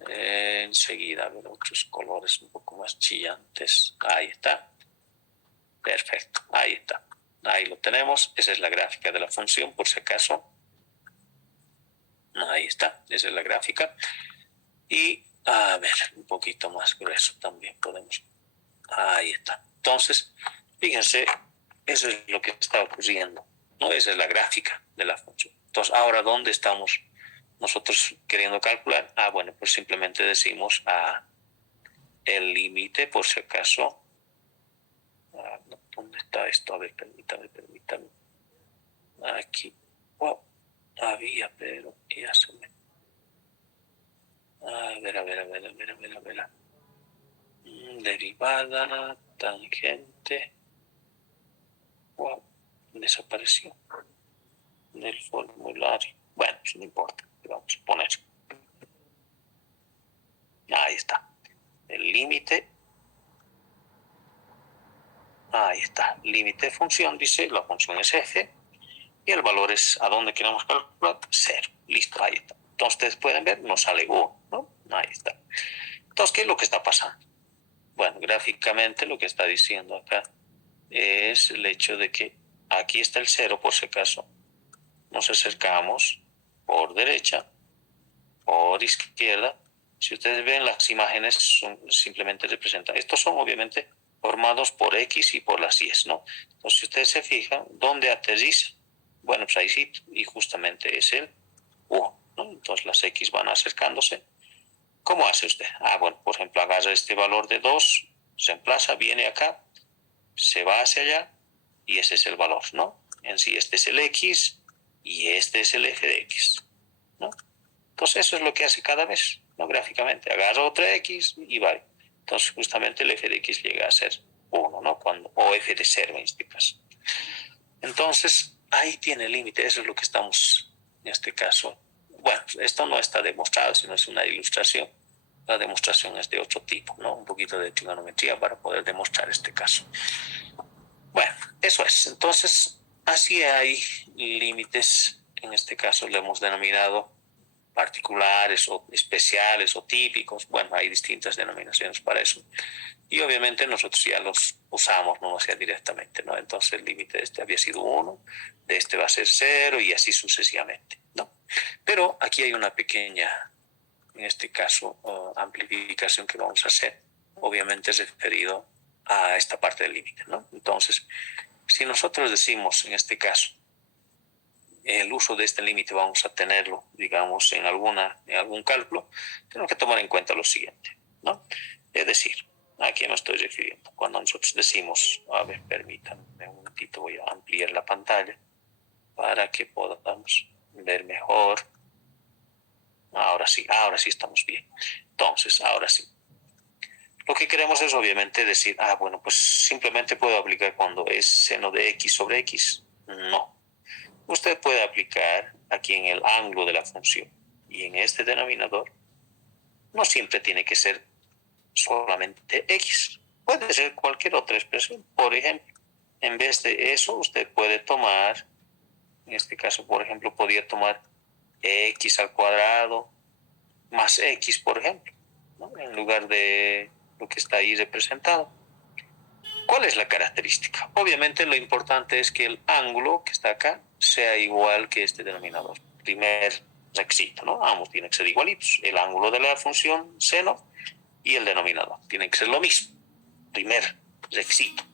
enseguida, a ver otros colores un poco más chillantes. Ahí está. Perfecto, ahí está. Ahí lo tenemos. Esa es la gráfica de la función, por si acaso. Ahí está, esa es la gráfica. Y a ver, un poquito más grueso también podemos. Ahí está. Entonces, fíjense, eso es lo que está ocurriendo, ¿no? Esa es la gráfica de la función. Entonces, ahora, ¿dónde estamos nosotros queriendo calcular? Bueno, pues simplemente decimos el límite, por si acaso. ¿Dónde está esto? A ver, permítame. Aquí. Wow, había, pero ya se me... A ver. Derivada, tangente. Wow, desapareció del formulario. Bueno, pues no importa, vamos a poner. Ahí está. El límite. Ahí está. Límite de función, dice, la función es f. Y el valor es a dónde queremos calcular, 0. Listo, ahí está. Entonces ustedes pueden ver, nos sale 1, ¿no? Ahí está. Entonces, ¿qué es lo que está pasando? Bueno, gráficamente lo que está diciendo acá es el hecho de que aquí está el 0, por si acaso. Nos acercamos por derecha, por izquierda. Si ustedes ven, las imágenes simplemente representan. Estos son obviamente formados por X y por las Y, ¿no? Entonces, si ustedes se fijan, ¿dónde aterriza? Bueno, pues ahí sí, y justamente es el U, ¿no? Entonces las X van acercándose. ¿Cómo hace usted? Bueno, por ejemplo, agarra este valor de 2, se emplaza, viene acá, se va hacia allá, y ese es el valor, ¿no? En sí, este es el X, y este es el f de X, ¿no? Entonces eso es lo que hace cada vez, ¿no? Gráficamente, agarra otra X y va. Entonces justamente el f de X llega a ser 1, ¿no? O f de 0 en este caso. Entonces, ahí tiene el límite, eso es lo que estamos, en este caso. Bueno, esto no está demostrado, sino es una ilustración. La demostración es de otro tipo, ¿no? Un poquito de trigonometría para poder demostrar este caso. Bueno, eso es. Entonces, así hay límites, en este caso lo hemos denominado particulares o especiales o típicos. Bueno, hay distintas denominaciones para eso. Y obviamente nosotros ya los usamos, no sea directamente, ¿no? Entonces el límite de este había sido 1, de este va a ser 0 y así sucesivamente, ¿no? Pero aquí hay una pequeña, en este caso, amplificación que vamos a hacer. Obviamente es referido a esta parte del límite, ¿no? Entonces, si nosotros decimos, en este caso, el uso de este límite vamos a tenerlo, digamos, en algún cálculo, tenemos que tomar en cuenta lo siguiente, ¿no? Es decir, ¿a qué me estoy refiriendo? Cuando nosotros decimos, a ver, permítanme un momentito, voy a ampliar la pantalla para que podamos ver mejor. Ahora sí estamos bien. Entonces, ahora sí. Lo que queremos es obviamente decir, bueno, pues simplemente puedo aplicar cuando es seno de x sobre x. No. Usted puede aplicar aquí en el ángulo de la función y en este denominador. No siempre tiene que ser solamente x. Puede ser cualquier otra expresión. Por ejemplo, en vez de eso, usted puede tomar, en este caso, por ejemplo, podría tomar x al cuadrado más x, por ejemplo, ¿no? En lugar de lo que está ahí representado. ¿Cuál es la característica? Obviamente lo importante es que el ángulo que está acá sea igual que este denominador. Primer requisito, ¿no? Ambos tienen que ser igualitos. El ángulo de la función seno y el denominador tienen que ser lo mismo. Primer requisito.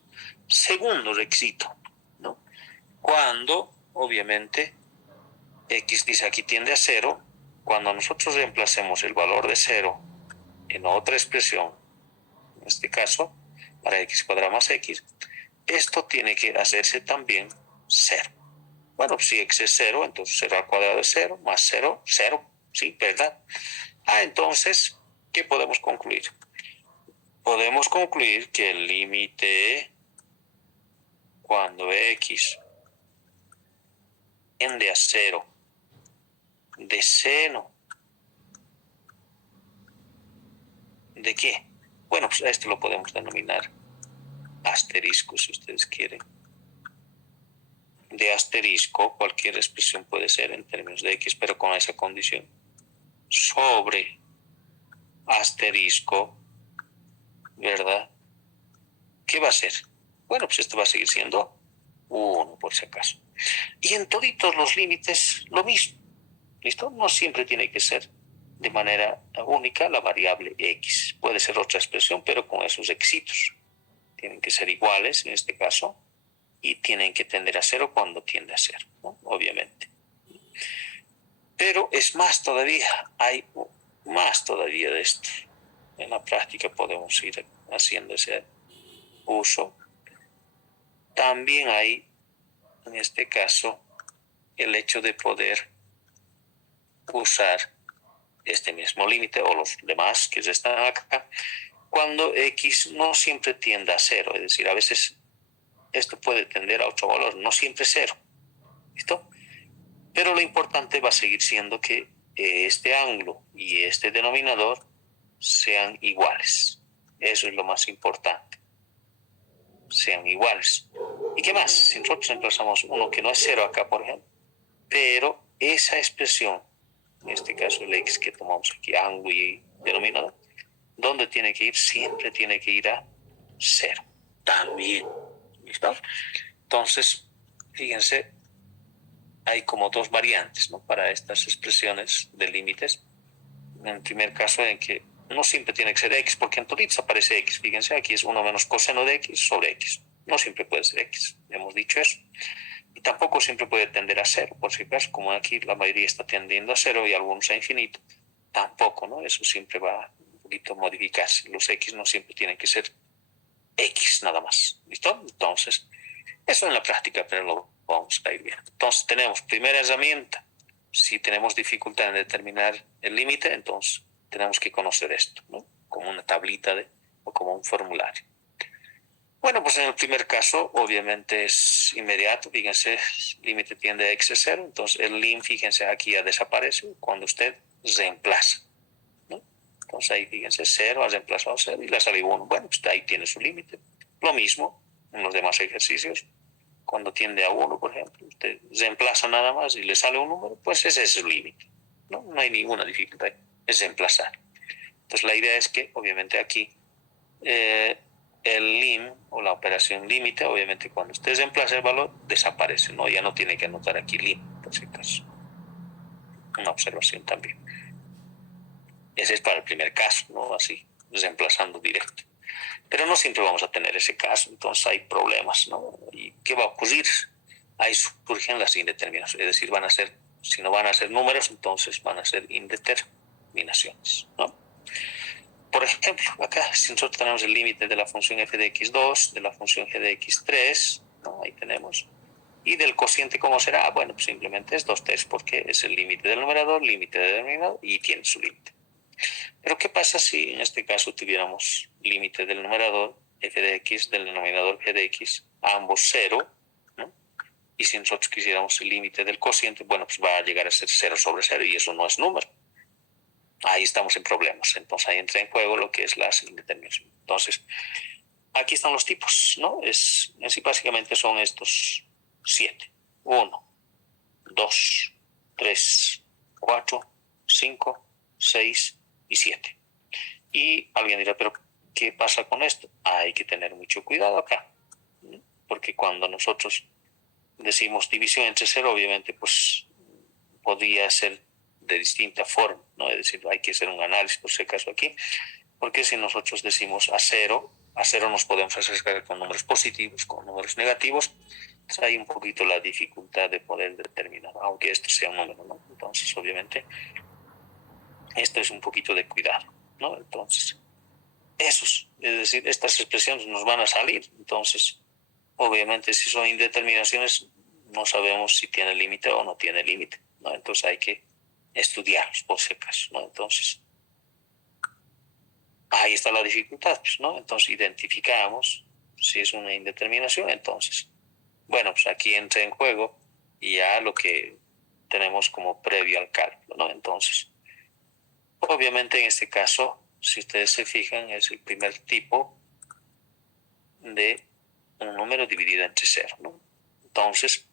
Segundo requisito, ¿no? Cuando, obviamente, x dice aquí tiende a 0, cuando nosotros reemplacemos el valor de 0 en otra expresión, en este caso, para x cuadrado más x, esto tiene que hacerse también 0. Bueno, si x es 0, entonces 0 al cuadrado es 0, más 0, 0, ¿sí? ¿Verdad? Entonces, ¿qué podemos concluir? Podemos concluir que el límite cuando x tiende a 0 de seno, ¿de qué? Bueno, pues a esto lo podemos denominar asterisco, si ustedes quieren. De asterisco, cualquier expresión puede ser en términos de x, pero con esa condición. Sobre asterisco, ¿verdad? ¿Qué va a ser? Bueno, pues esto va a seguir siendo 1, por si acaso. Y en todos los límites, lo mismo. ¿Listo? No siempre tiene que ser de manera única la variable x. Puede ser otra expresión, pero con esos requisitos. Tienen que ser iguales en este caso y tienen que tender a 0 cuando tiende a 0, ¿no? Obviamente. Pero es más todavía, hay más todavía de esto. En la práctica podemos ir haciendo ese uso. También hay, en este caso, el hecho de poder usar este mismo límite o los demás que están acá, cuando x no siempre tiende a 0, es decir, a veces esto puede tender a otro valor, no siempre 0, ¿listo? Pero lo importante va a seguir siendo que este ángulo y este denominador sean iguales. Eso es lo más importante. Sean iguales. ¿Y qué más? Si nosotros reemplazamos uno que no es 0 acá, por ejemplo, pero esa expresión, en este caso el x que tomamos aquí, ángulo y denominador, ¿dónde tiene que ir? Siempre tiene que ir a 0. También. ¿Listo? Entonces, fíjense, hay como dos variantes, ¿no? Para estas expresiones de límites. En el primer caso en que no siempre tiene que ser x, porque en toditos aparece x. Fíjense, aquí es 1 menos coseno de x sobre x. No siempre puede ser x, hemos dicho eso. Y tampoco siempre puede tender a 0, por si acaso, como aquí la mayoría está tendiendo a 0 y algunos a infinito. Tampoco, ¿no? Eso siempre va un poquito a modificarse. Los x no siempre tienen que ser x nada más. ¿Listo? Entonces, eso en la práctica, pero lo vamos a ir viendo. Entonces, tenemos primera herramienta. Si tenemos dificultad en determinar el límite, entonces tenemos que conocer esto, ¿no? Como una tablita o como un formulario. Bueno, pues en el primer caso, obviamente es inmediato. Fíjense, el límite tiende a x es 0. Entonces, el lim, fíjense, aquí ya desaparece cuando usted reemplaza, ¿no? Entonces, ahí fíjense, 0 ha reemplazado 0 y le salió 1. Bueno, pues ahí tiene su límite. Lo mismo en los demás ejercicios. Cuando tiende a 1, por ejemplo, usted reemplaza nada más y le sale un número, pues ese es su límite. No hay ninguna dificultad, es reemplazar. Entonces la idea es que, obviamente aquí, el lim o la operación límite, obviamente cuando usted reemplaza el valor, desaparece, ¿no? Ya no tiene que anotar aquí lim, por si acaso. Una observación también. Ese es para el primer caso, ¿no? Así, reemplazando directo. Pero no siempre vamos a tener ese caso, entonces hay problemas, ¿no? ¿Y qué va a ocurrir? Ahí surgen las indeterminaciones, es decir, si no van a ser números, entonces van a ser indeterminaciones, ¿no? Por ejemplo, acá, si nosotros tenemos el límite de la función f de x2, de la función g de x3, ¿no? Ahí tenemos. Y del cociente, ¿cómo será? Bueno, pues simplemente es 2/3 porque es el límite del numerador, límite del denominador y tiene su límite. Pero ¿qué pasa si en este caso tuviéramos límite del numerador f de x, del denominador g de x, ambos 0, ¿no? Y si nosotros quisiéramos el límite del cociente, bueno, pues va a llegar a ser 0 sobre 0 y eso no es número. Ahí estamos en problemas. Entonces ahí entra en juego lo que es la indeterminación. Entonces, aquí están los tipos, ¿no? Así básicamente son estos 7. 1, 2, 3, 4, 5, 6 y 7. Y alguien dirá, pero ¿qué pasa con esto? Hay que tener mucho cuidado acá, ¿no? Porque cuando nosotros decimos división entre 0, obviamente pues podría ser de distinta forma, ¿no? Es decir, hay que hacer un análisis por si acaso aquí, porque si nosotros decimos a cero nos podemos acercar con números positivos, con números negativos, entonces hay un poquito la dificultad de poder determinar, aunque esto sea un número, ¿no? Entonces, obviamente, esto es un poquito de cuidado, ¿no? Entonces, es decir, estas expresiones nos van a salir, entonces, obviamente, si son indeterminaciones, no sabemos si tiene límite o no tiene límite, ¿no? Entonces hay que estudiarlos por si acaso, ¿no? Entonces, ahí está la dificultad, pues, ¿no? Entonces identificamos si es una indeterminación, entonces, bueno, pues aquí entra en juego ya lo que tenemos como previo al cálculo, ¿no? Entonces, obviamente en este caso, si ustedes se fijan, es el primer tipo de un número dividido entre cero, ¿no? Entonces,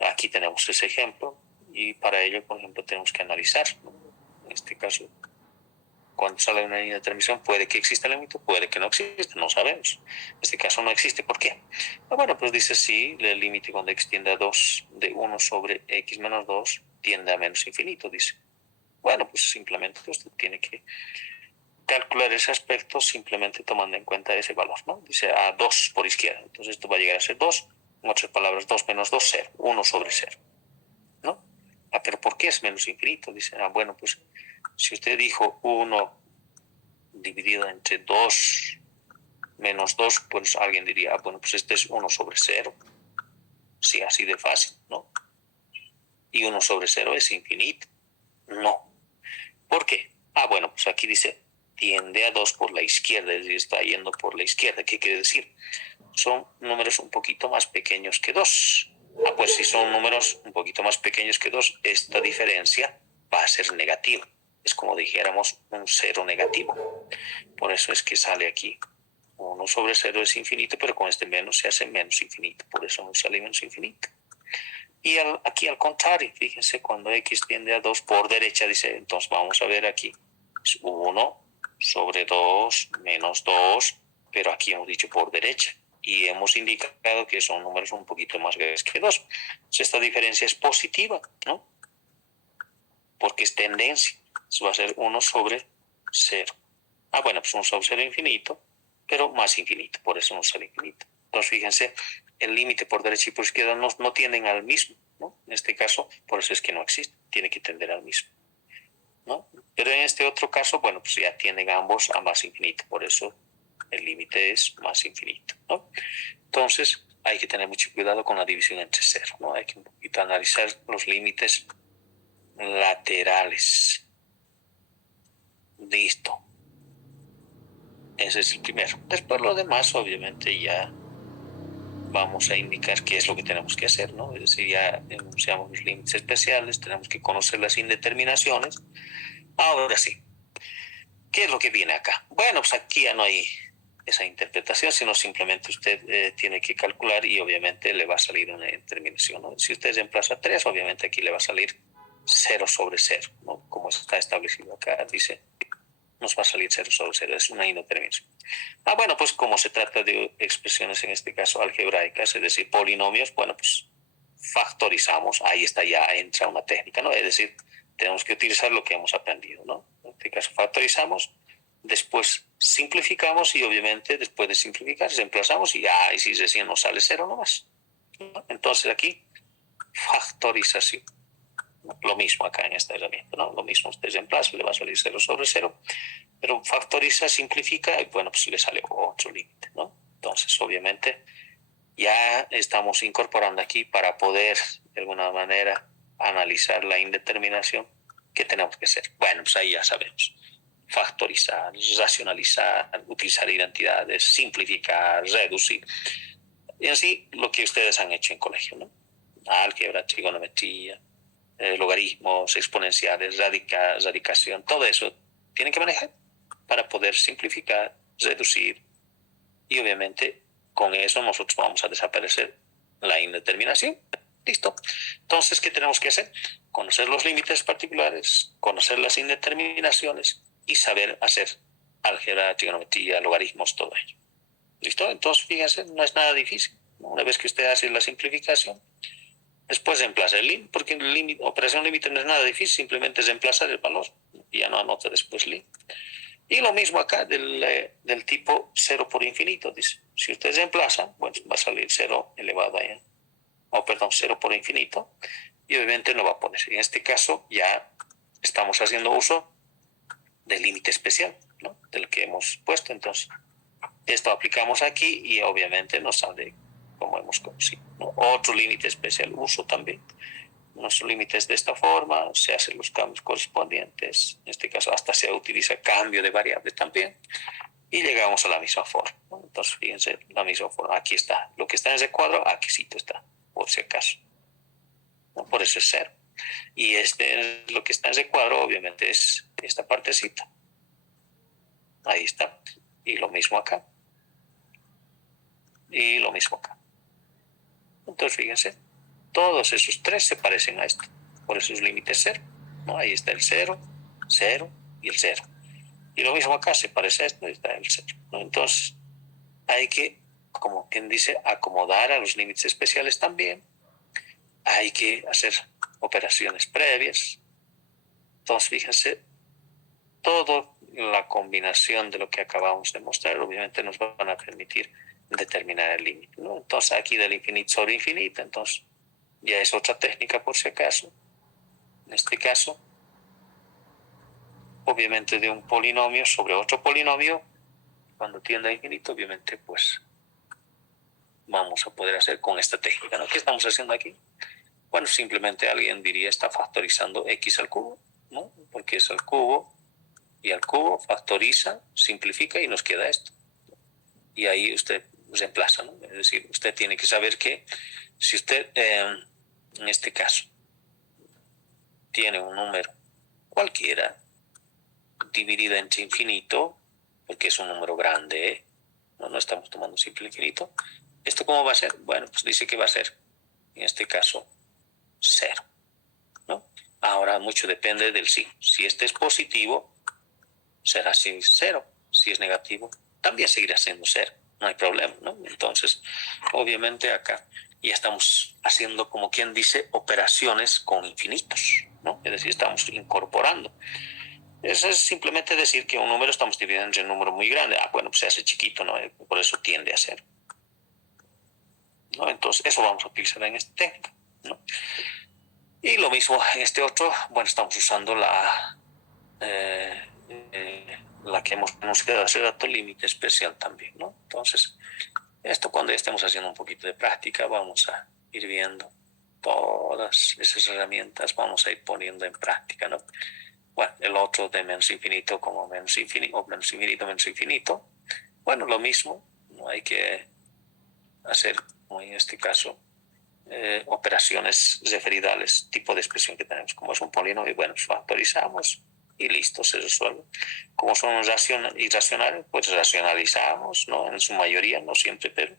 aquí tenemos ese ejemplo y para ello, por ejemplo, tenemos que analizar, ¿no? En este caso, cuando sale una indeterminación, puede que exista el límite, puede que no exista, no sabemos. En este caso no existe, ¿por qué? Bueno, pues dice sí, el límite cuando x tiende a 2 de 1 sobre x menos 2 tiende a menos infinito, dice. Bueno, pues simplemente usted tiene que calcular ese aspecto simplemente tomando en cuenta ese valor, ¿no? Dice a 2 por izquierda, entonces esto va a llegar a ser 2, en otras palabras 2 menos 2, 0, 1 sobre 0, ¿no? Pero ¿por qué es menos infinito? Dice, bueno, pues si usted dijo 1 dividido entre 2 menos 2, pues alguien diría, bueno, pues este es 1 sobre 0. Sí, así de fácil, ¿no? Y 1 sobre 0 es infinito. No. ¿Por qué? Bueno, pues aquí dice tiende a 2 por la izquierda, es decir, está yendo por la izquierda. ¿Qué quiere decir? Son números un poquito más pequeños que 2. Pues si son números un poquito más pequeños que 2, esta diferencia va a ser negativa. Es como dijéramos un cero negativo. Por eso es que sale aquí 1 sobre 0 es infinito, pero con este menos se hace menos infinito. Por eso nos sale menos infinito. Y aquí al contrario, fíjense, cuando x tiende a 2 por derecha, dice, entonces vamos a ver aquí, es 1 sobre 2 menos 2, pero aquí hemos dicho por derecha. Y hemos indicado que son números un poquito más grandes que 2. Entonces esta diferencia es positiva, ¿no? Porque es tendencia. Eso va a ser 1 sobre 0. Bueno, pues 1 sobre 0 infinito, pero más infinito, por eso no sale infinito. Entonces fíjense, el límite por derecha y por izquierda no tienden al mismo, ¿no? En este caso, por eso es que no existe, tiene que tender al mismo, ¿no? Pero en este otro caso, bueno, pues ya tienden ambos a más infinito, por eso el límite es más infinito, ¿no? Entonces hay que tener mucho cuidado con la división entre cero, ¿no? Hay que un poquito analizar los límites laterales. Listo. Ese es el primero. Después lo demás, obviamente, ya vamos a indicar qué es lo que tenemos que hacer, ¿no? Es decir, ya enunciamos los límites especiales, tenemos que conocer las indeterminaciones. Ahora sí, ¿qué es lo que viene acá? Bueno, pues aquí ya no hay esa interpretación, sino simplemente usted tiene que calcular y obviamente le va a salir una determinación, ¿no? Si usted reemplaza 3, obviamente aquí le va a salir 0 sobre 0, ¿no? Como está establecido acá, dice, nos va a salir 0 sobre 0, es una indeterminación. Bueno, pues como se trata de expresiones en este caso algebraicas, es decir, polinomios, bueno, pues factorizamos, ahí está, ya entra una técnica, ¿no? Es decir, tenemos que utilizar lo que hemos aprendido, ¿no? En este caso factorizamos, después simplificamos y obviamente después de simplificar reemplazamos y si recién nos sale 0 nomás, ¿no? Entonces aquí factorización. Lo mismo acá en esta herramienta, ¿no? Lo mismo, usted reemplaza, le va a salir 0 sobre 0, pero factoriza, simplifica y bueno, pues le sale otro límite, ¿no? Entonces, obviamente, ya estamos incorporando aquí para poder, de alguna manera, analizar la indeterminación que tenemos que hacer. Bueno, pues ahí ya sabemos. Factorizar, racionalizar, utilizar identidades, simplificar, reducir. Y así lo que ustedes han hecho en colegio, ¿no? Álgebra, trigonometría, logaritmos, exponenciales, radicación, todo eso tienen que manejar para poder simplificar, reducir y obviamente con eso nosotros vamos a desaparecer la indeterminación. Listo. Entonces, ¿qué tenemos que hacer? Conocer los límites particulares, conocer las indeterminaciones y saber hacer álgebra, trigonometría, logaritmos, todo ello. ¿Listo? Entonces, fíjense, no es nada difícil. Una vez que usted hace la simplificación, Después reemplaza el límite, porque operación límite no es nada difícil, simplemente es reemplazar el valor. Y ya no anota después límite. Y lo mismo acá del tipo 0 por infinito. Dice, si usted reemplaza, bueno, va a salir 0 elevado a, perdón, 0 por infinito. Y obviamente no va a poner. En este caso ya estamos haciendo uso del límite especial, ¿no? Del que hemos puesto. Entonces, esto aplicamos aquí y obviamente nos sale como hemos conocido, ¿no? Otro límite especial uso también. Nuestro límite es de esta forma, se hacen los cambios correspondientes, en este caso hasta se utiliza cambio de variables también, y llegamos a la misma forma, ¿no? Entonces, fíjense, la misma forma, aquí está, lo que está en ese cuadro, aquí sí está, por si acaso, ¿no? Por eso es 0. Y lo que está en ese cuadro, obviamente, es esta partecita. Ahí está. Y lo mismo acá. Y lo mismo acá. Entonces, fíjense, todos esos tres se parecen a esto. Por eso es límite 0. ¿No? Ahí está el 0, 0 y el 0. Y lo mismo acá, se parece a esto, está el 0. ¿No? Entonces, hay que, como quien dice, acomodar a los límites especiales también. Hay que hacer operaciones previas. Entonces, fíjense, toda la combinación de lo que acabamos de mostrar, obviamente nos van a permitir determinar el límite, ¿no? Entonces, aquí del infinito sobre infinito, entonces, ya es otra técnica por si acaso. En este caso, obviamente de un polinomio sobre otro polinomio, cuando tiende a infinito, obviamente, pues, vamos a poder hacer con esta técnica, ¿no? ¿Qué estamos haciendo aquí? Bueno, simplemente alguien diría está factorizando x al cubo, ¿no? Porque es al cubo y al cubo factoriza, simplifica y nos queda esto. Y ahí usted reemplaza, ¿no? Es decir, usted tiene que saber que si usted, en este caso, tiene un número cualquiera dividido entre infinito, porque es un número grande, no estamos tomando simple infinito, ¿esto cómo va a ser? Bueno, pues dice que va a ser, en este caso, 0, ¿no? Ahora mucho depende del signo. Si este es positivo, será así 0. Si es negativo, también seguirá siendo 0. No hay problema, ¿no? Entonces, obviamente acá ya estamos haciendo, como quien dice, operaciones con infinitos, ¿no? Es decir, estamos incorporando. Eso es simplemente decir que un número estamos dividiendo entre un número muy grande. Bueno, pues se hace chiquito, ¿no? Por eso tiende a ser, ¿no? Entonces, eso vamos a utilizar en este técnica, ¿no? Y lo mismo en este otro, bueno, estamos usando la que hemos pronunciado hace rato, límite especial también, ¿no? Entonces, esto cuando ya estemos haciendo un poquito de práctica, vamos a ir viendo todas esas herramientas, vamos a ir poniendo en práctica, ¿no? Bueno, el otro de menos infinito como menos infinito, o menos infinito. Bueno, lo mismo, no hay que hacer, como en este caso, operaciones referidales, tipo de expresión que tenemos. Como es un polinomio, bueno, factorizamos y listo, se resuelve. Como son irracionales, pues racionalizamos, ¿no? En su mayoría, no siempre, pero...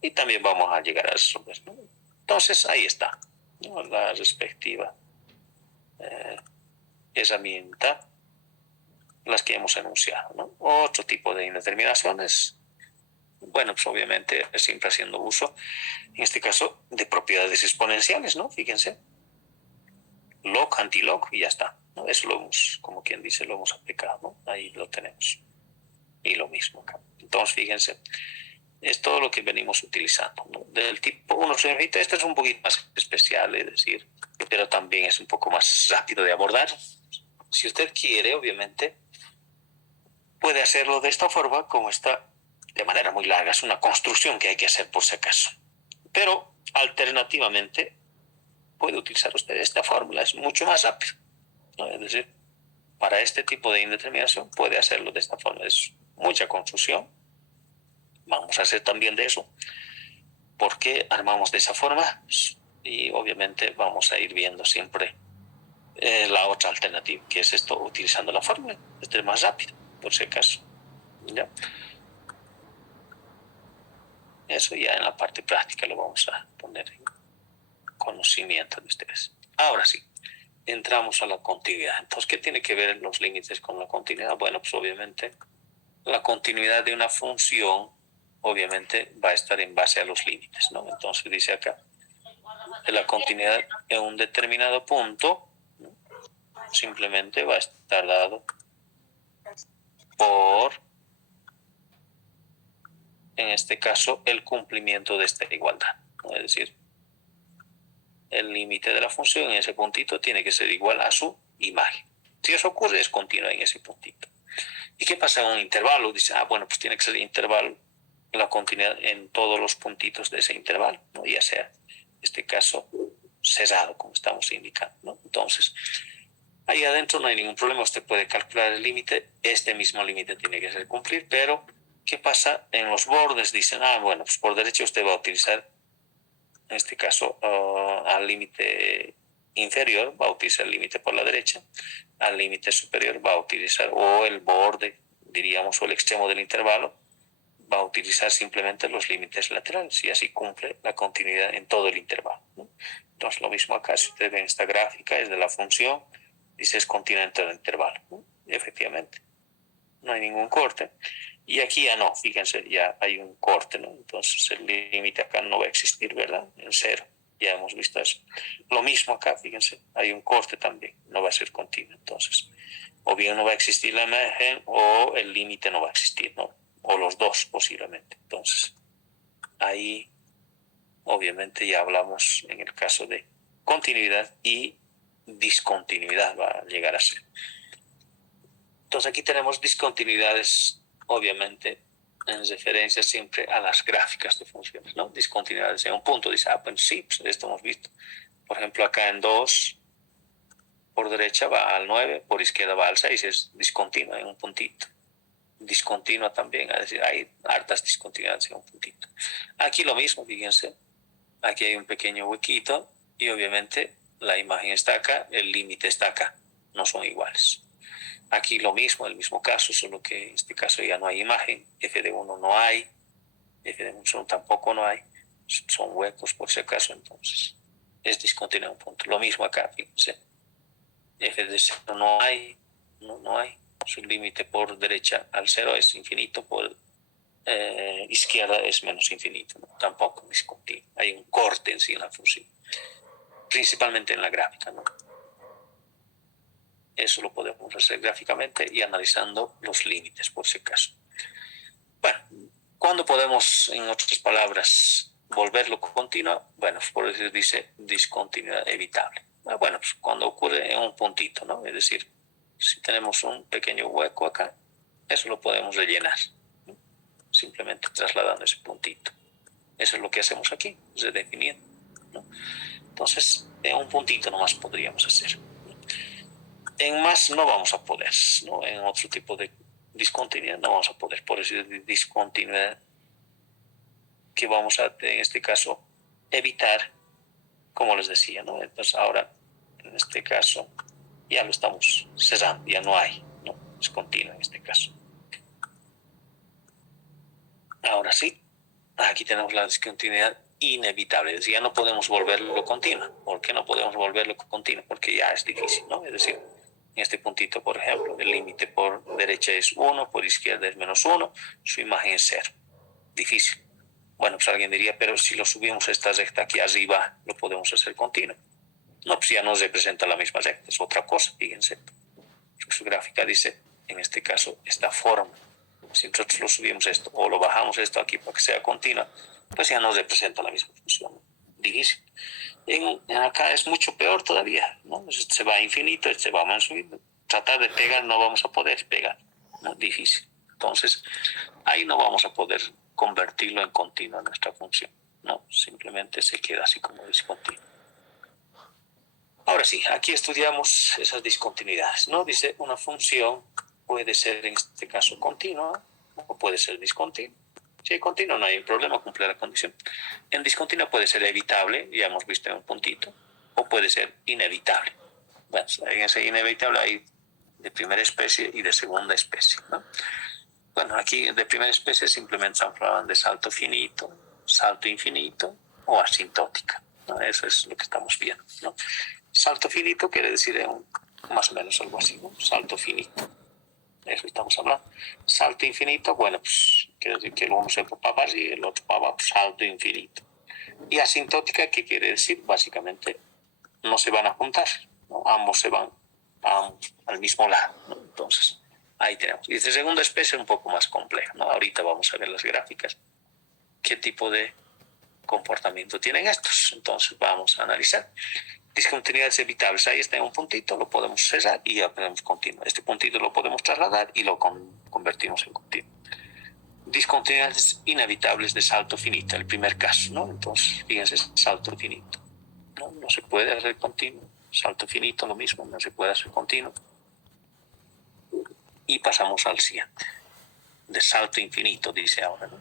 Y también vamos a llegar a resolver, ¿no? Entonces, ahí está, ¿no? La respectiva herramienta, las que hemos enunciado, ¿no? Otro tipo de indeterminaciones, bueno, pues obviamente siempre haciendo uso, en este caso, de propiedades exponenciales, ¿no? Fíjense, log, antilog y ya está, ¿no? Eso lo hemos, como quien dice, lo hemos aplicado, ¿no? Ahí lo tenemos. Y lo mismo acá. Entonces, fíjense, es todo lo que venimos utilizando, ¿no? Del tipo 1, este es un poquito más especial, es decir, pero también es un poco más rápido de abordar. Si usted quiere, obviamente, puede hacerlo de esta forma, como está de manera muy larga. Es una construcción que hay que hacer por si acaso. Pero, alternativamente, puede utilizar usted esta fórmula, es mucho más rápido, ¿no? Es decir, para este tipo de indeterminación puede hacerlo de esta forma. Es mucha confusión. Vamos a hacer también de eso. ¿Por qué armamos de esa forma? Y obviamente vamos a ir viendo siempre la otra alternativa, que es esto, utilizando la fórmula. Este es más rápido, por si acaso. ¿Ya? Eso ya en la parte práctica lo vamos a poner en conocimiento de ustedes. Ahora sí, entramos a la continuidad. Entonces, ¿qué tiene que ver los límites con la continuidad? Bueno, pues obviamente la continuidad de una función obviamente va a estar en base a los límites, ¿no? Entonces dice acá, de la continuidad en un determinado punto, ¿no? Simplemente va a estar dado por, en este caso, el cumplimiento de esta igualdad, ¿no? Es decir, el límite de la función en ese puntito tiene que ser igual a su imagen. Si eso ocurre, es continua en ese puntito. ¿Y qué pasa en un intervalo? Dice, bueno, pues tiene que ser intervalo la continuidad en todos los puntitos de ese intervalo, ¿no? Ya sea, en este caso, cerrado, como estamos indicando, ¿no? Entonces, ahí adentro no hay ningún problema, usted puede calcular el límite, este mismo límite tiene que ser cumplir, pero ¿qué pasa en los bordes? Dicen, bueno, pues por derecha usted va a utilizar, en este caso, al límite inferior, va a utilizar el límite por la derecha, al límite superior va a utilizar, o el borde, diríamos, o el extremo del intervalo, va a utilizar simplemente los límites laterales y así cumple la continuidad en todo el intervalo, ¿no? Entonces, lo mismo acá, si ustedes ven esta gráfica, es de la función, dice es continua en todo el intervalo, ¿no? Efectivamente, no hay ningún corte. Y aquí ya no, fíjense, ya hay un corte, ¿no? Entonces, el límite acá no va a existir, ¿verdad? En cero, ya hemos visto eso. Lo mismo acá, fíjense, hay un corte también, no va a ser continuo. Entonces, o bien no va a existir la imagen o el límite no va a existir, ¿no? O los dos posiblemente. Entonces, ahí obviamente ya hablamos en el caso de continuidad y discontinuidad va a llegar a ser. Entonces aquí tenemos discontinuidades, obviamente, en referencia siempre a las gráficas de funciones, ¿no? Discontinuidades en un punto, dice, pues sí, pues esto hemos visto. Por ejemplo, acá en 2, por derecha va al 9, por izquierda va al 6, es discontinua en un puntito. Discontinua también, es decir, hay hartas discontinuidades en un puntito. Aquí lo mismo, fíjense, aquí hay un pequeño huequito y obviamente la imagen está acá, el límite está acá, no son iguales. Aquí lo mismo, el mismo caso, solo que en este caso ya no hay imagen, f de 1 no hay, f de 1 tampoco no hay, son huecos por si acaso, entonces es discontinua un punto. Lo mismo acá, fíjense, f de 0 no hay, no hay. Su límite por derecha al 0 es infinito, por izquierda es menos infinito, ¿no? Tampoco discontinuo. Hay un corte en sí en la función, principalmente en la gráfica, ¿no? Eso lo podemos hacer gráficamente y analizando los límites, por si acaso. Bueno, ¿cuándo podemos, en otras palabras, volverlo continuo? Bueno, por eso dice discontinuidad evitable. Bueno, pues cuando ocurre en un puntito, ¿no? Es decir, si tenemos un pequeño hueco acá, eso lo podemos rellenar, ¿no? Simplemente trasladando ese puntito. Eso es lo que hacemos aquí, redefiniendo, ¿no? Entonces, en un puntito nomás podríamos hacer. En más no vamos a poder, ¿no? En otro tipo de discontinuidad no vamos a poder. Por eso de discontinuidad que vamos a, en este caso, evitar, como les decía, ¿no? Entonces ahora, en este caso, ya lo estamos cerrando, ya no hay, ¿no? Es continuo en este caso. Ahora sí, aquí tenemos la discontinuidad inevitable, es decir, ya no podemos volverlo continuo. ¿Por qué no podemos volverlo continuo? Porque ya es difícil, ¿no? Es decir, en este puntito, por ejemplo, el límite por derecha es 1, por izquierda es menos 1, su imagen es 0. Difícil. Bueno, pues alguien diría, pero si lo subimos a esta recta aquí arriba, lo podemos hacer continuo. No, pues ya no representa la misma recta, es otra cosa, fíjense. Su gráfica dice, en este caso, esta forma. Si nosotros lo subimos esto o lo bajamos esto aquí para que sea continua, pues ya no representa la misma función. Difícil. En acá es mucho peor todavía, ¿no? Se va a infinito, se va a subir. Tratar de pegar no vamos a poder pegar, ¿no? Difícil. Entonces, ahí no vamos a poder convertirlo en continua nuestra función, ¿no? Simplemente se queda así como discontinuo. Ahora sí, aquí estudiamos esas discontinuidades, ¿no? Dice, una función puede ser en este caso continua o puede ser discontinua. Si es continua no hay problema, cumple la condición. En discontinua puede ser evitable, ya hemos visto en un puntito, o puede ser inevitable. Bueno, en ese inevitable hay de primera especie y de segunda especie, ¿no? Bueno, aquí de primera especie simplemente se hablaban de salto finito, salto infinito o asintótica, ¿no? Eso es lo que estamos viendo, ¿no? Salto finito quiere decir más o menos algo así, ¿no? Salto finito. Eso estamos hablando. Salto infinito, bueno, pues quiere decir que el uno se va para abajo y el otro para abajo, salto infinito. Y asintótica, ¿qué quiere decir? Básicamente no se van a juntar, ¿no? Ambos se van al mismo lado, ¿no? Entonces, ahí tenemos. Y de segunda especie es un poco más compleja, ¿no? Ahorita vamos a ver las gráficas, qué tipo de comportamiento tienen estos. Entonces, vamos a analizar. Discontinuidades evitables, ahí está en un puntito, lo podemos cerrar y ya tenemos continuo. Este puntito lo podemos trasladar y lo convertimos en continuo. Discontinuidades inevitables de salto finito, el primer caso, ¿no? Entonces, fíjense, salto finito. No se puede hacer continuo. Salto finito, lo mismo, no se puede hacer continuo. Y pasamos al siguiente. De salto infinito, dice ahora, ¿no?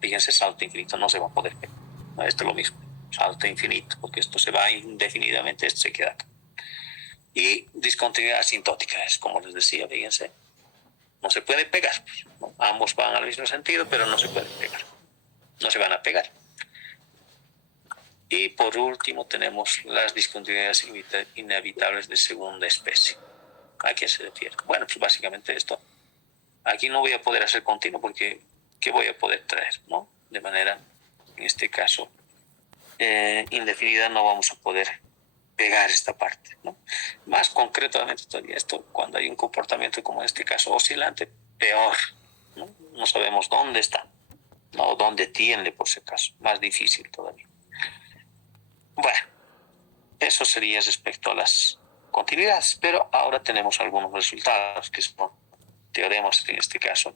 Fíjense, salto infinito no se va a poder ver. No, esto es lo mismo. Salto infinito, porque esto se va indefinidamente, esto se queda acá. Y discontinuidad asintótica, es como les decía, fíjense, no se puede pegar, ¿no? Ambos van al mismo sentido, pero no se pueden pegar, no se van a pegar. Y por último tenemos las discontinuidades inevitables de segunda especie. ¿A qué se refiere? Bueno, pues básicamente esto. Aquí no voy a poder hacer continuo porque ¿qué voy a poder traer? ¿No? De manera, en este caso, indefinida no vamos a poder pegar esta parte, ¿no? Más concretamente todavía esto, cuando hay un comportamiento como en este caso oscilante, peor, ¿no? No sabemos dónde está, ¿no? Dónde tiende por si acaso, más difícil todavía. Bueno, eso sería respecto a las continuidades, pero ahora tenemos algunos resultados que son teoremas en este caso.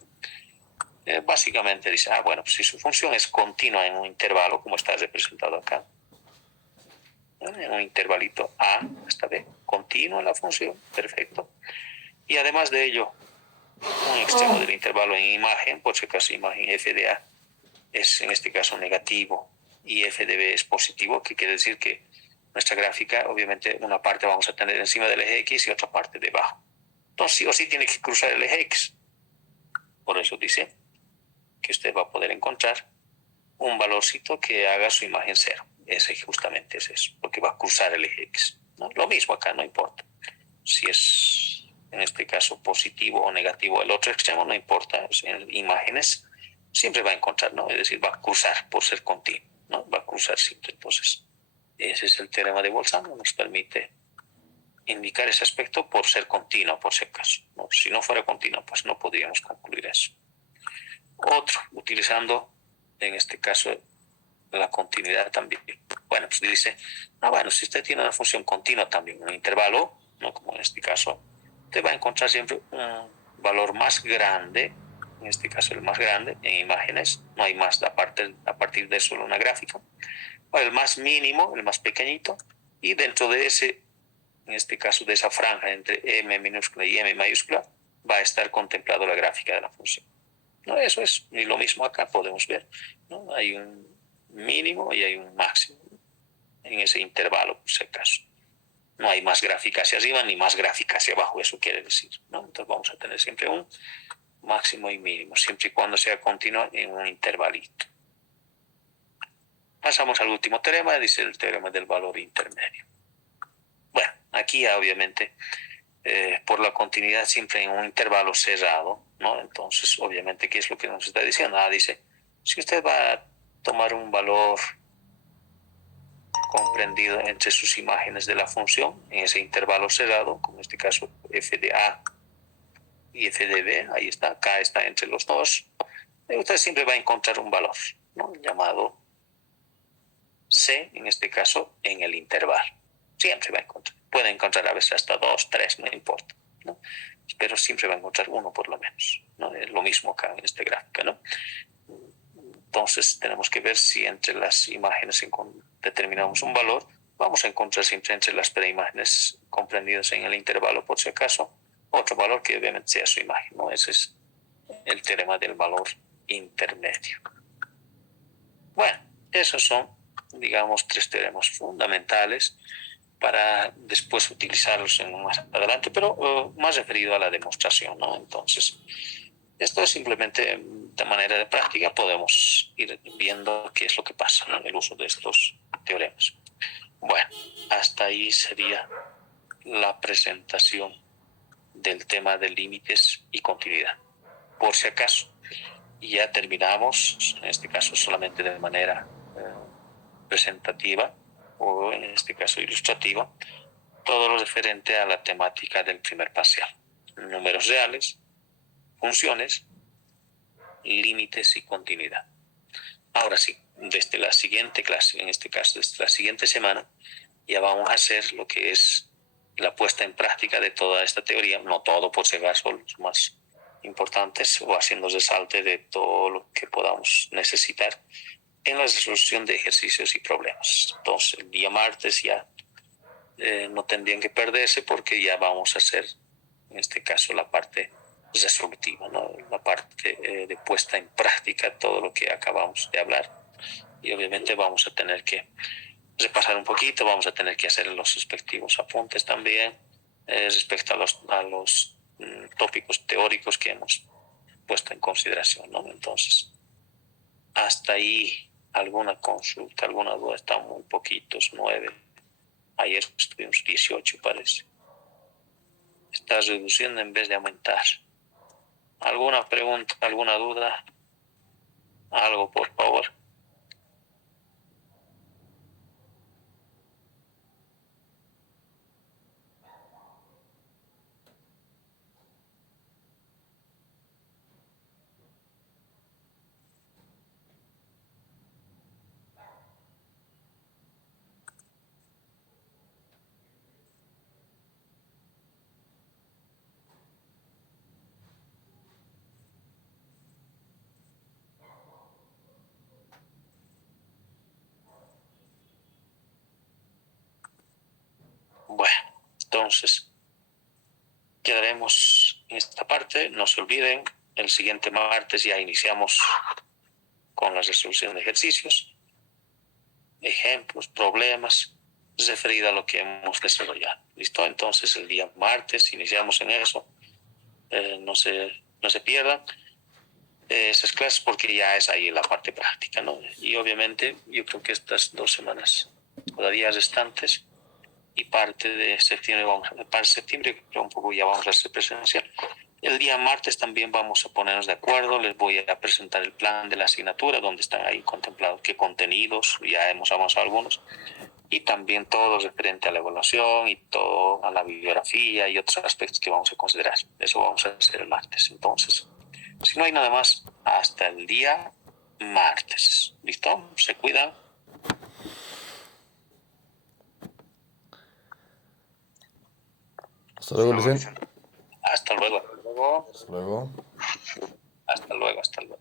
Básicamente dice, bueno, pues si su función es continua en un intervalo, como está representado acá, en un intervalito A hasta B, continua la función, perfecto. Y además de ello, un extremo del intervalo en imagen, por si acaso imagen f de A es en este caso negativo y f de B es positivo, que quiere decir que nuestra gráfica, obviamente, una parte vamos a tener encima del eje X y otra parte debajo. Entonces, sí o sí tiene que cruzar el eje X. Por eso dice que usted va a poder encontrar un valorcito que haga su imagen cero. Ese justamente es eso, porque va a cruzar el eje X, ¿no? Lo mismo acá, no importa. Si es, en este caso, positivo o negativo el otro extremo, no importa. En imágenes siempre va a encontrar, ¿no? Es decir, va a cruzar por ser continuo, ¿no? Va a cruzar siempre. Entonces, ese es el teorema de Bolzano, nos permite indicar ese aspecto por ser continuo, por si acaso, ¿no? Si no fuera continuo, pues no podríamos concluir eso. Otro, utilizando, en este caso, la continuidad también. Bueno, pues dice, bueno, si usted tiene una función continua también, un intervalo, ¿no? Como en este caso, usted va a encontrar siempre un valor más grande, en este caso el más grande, en imágenes, no hay más a partir de solo una gráfica, o el más mínimo, el más pequeñito, y dentro de ese, en este caso de esa franja entre m minúscula y m mayúscula, va a estar contemplado la gráfica de la función. No, eso es, y lo mismo acá podemos ver, ¿no? Hay un mínimo y hay un máximo en ese intervalo, por si acaso. No hay más gráfica hacia arriba ni más gráfica hacia abajo, eso quiere decir, ¿no? Entonces vamos a tener siempre un máximo y mínimo, siempre y cuando sea continuo en un intervalito. Pasamos al último teorema, dice el teorema del valor intermedio. Bueno, aquí ya obviamente por la continuidad siempre en un intervalo cerrado, ¿no? Entonces, obviamente, ¿qué es lo que nos está diciendo? Dice, si usted va a tomar un valor comprendido entre sus imágenes de la función en ese intervalo cerrado, como en este caso f de A y f de B, ahí está, acá está entre los dos, usted siempre va a encontrar un valor, ¿no? Llamado C, en este caso, en el intervalo. Siempre va a encontrar. Puede encontrar a veces hasta 2, 3, no importa, ¿no? Pero siempre va a encontrar uno por lo menos, ¿no? Es lo mismo acá en esta gráfica, ¿no? Entonces tenemos que ver si entre las imágenes determinamos un valor, vamos a encontrar siempre entre las preimágenes comprendidas en el intervalo, por si acaso, otro valor que obviamente sea su imagen, ¿no? Ese es el teorema del valor intermedio. Bueno, esos son, digamos, 3 teoremas fundamentales para después utilizarlos más adelante, pero más referido a la demostración, ¿no? Entonces, esto es simplemente de manera de práctica, podemos ir viendo qué es lo que pasa en el uso de estos teoremas. Bueno, hasta ahí sería la presentación del tema de límites y continuidad. Por si acaso, ya terminamos, en este caso solamente de manera presentativa o en este caso ilustrativa, todo lo referente a la temática del primer parcial. Números reales, funciones, límites y continuidad. Ahora sí, desde la siguiente clase, en este caso desde la siguiente semana, ya vamos a hacer lo que es la puesta en práctica de toda esta teoría, no todo por si acaso, los más importantes, o haciendo resalte de todo lo que podamos necesitar en la resolución de ejercicios y problemas. Entonces, el día martes ya no tendrían que perderse porque ya vamos a hacer, en este caso, la parte resolutiva, ¿no? La parte de puesta en práctica, todo lo que acabamos de hablar. Y obviamente vamos a tener que repasar un poquito, vamos a tener que hacer los respectivos apuntes también respecto a los tópicos teóricos que hemos puesto en consideración, ¿no? Entonces, hasta ahí alguna consulta, alguna duda, están muy poquitos, 9. Ayer estuvimos 18, parece. Está reduciendo en vez de aumentar. ¿Alguna pregunta, alguna duda? Algo, por favor. Bueno, entonces quedaremos en esta parte. No se olviden, el siguiente martes ya iniciamos con la resolución de ejercicios, ejemplos, problemas, referido a lo que hemos desarrollado. ¿Listo? Entonces el día martes iniciamos en eso. No se pierdan esas clases porque ya es ahí la parte práctica, ¿no? Y obviamente yo creo que estas 2 semanas todavía restantes y parte de septiembre, para septiembre creo un poco ya vamos a hacer presencial. El día martes también vamos a ponernos de acuerdo, les voy a presentar el plan de la asignatura, donde están ahí contemplados qué contenidos, ya hemos avanzado algunos, y también todo referente a la evaluación y todo a la bibliografía y otros aspectos que vamos a considerar. Eso vamos a hacer el martes. Entonces, si no hay nada más, hasta el día martes. ¿Listo? Se cuidan. Hasta luego, Licen. Hasta luego. Hasta luego. Hasta luego. Hasta luego.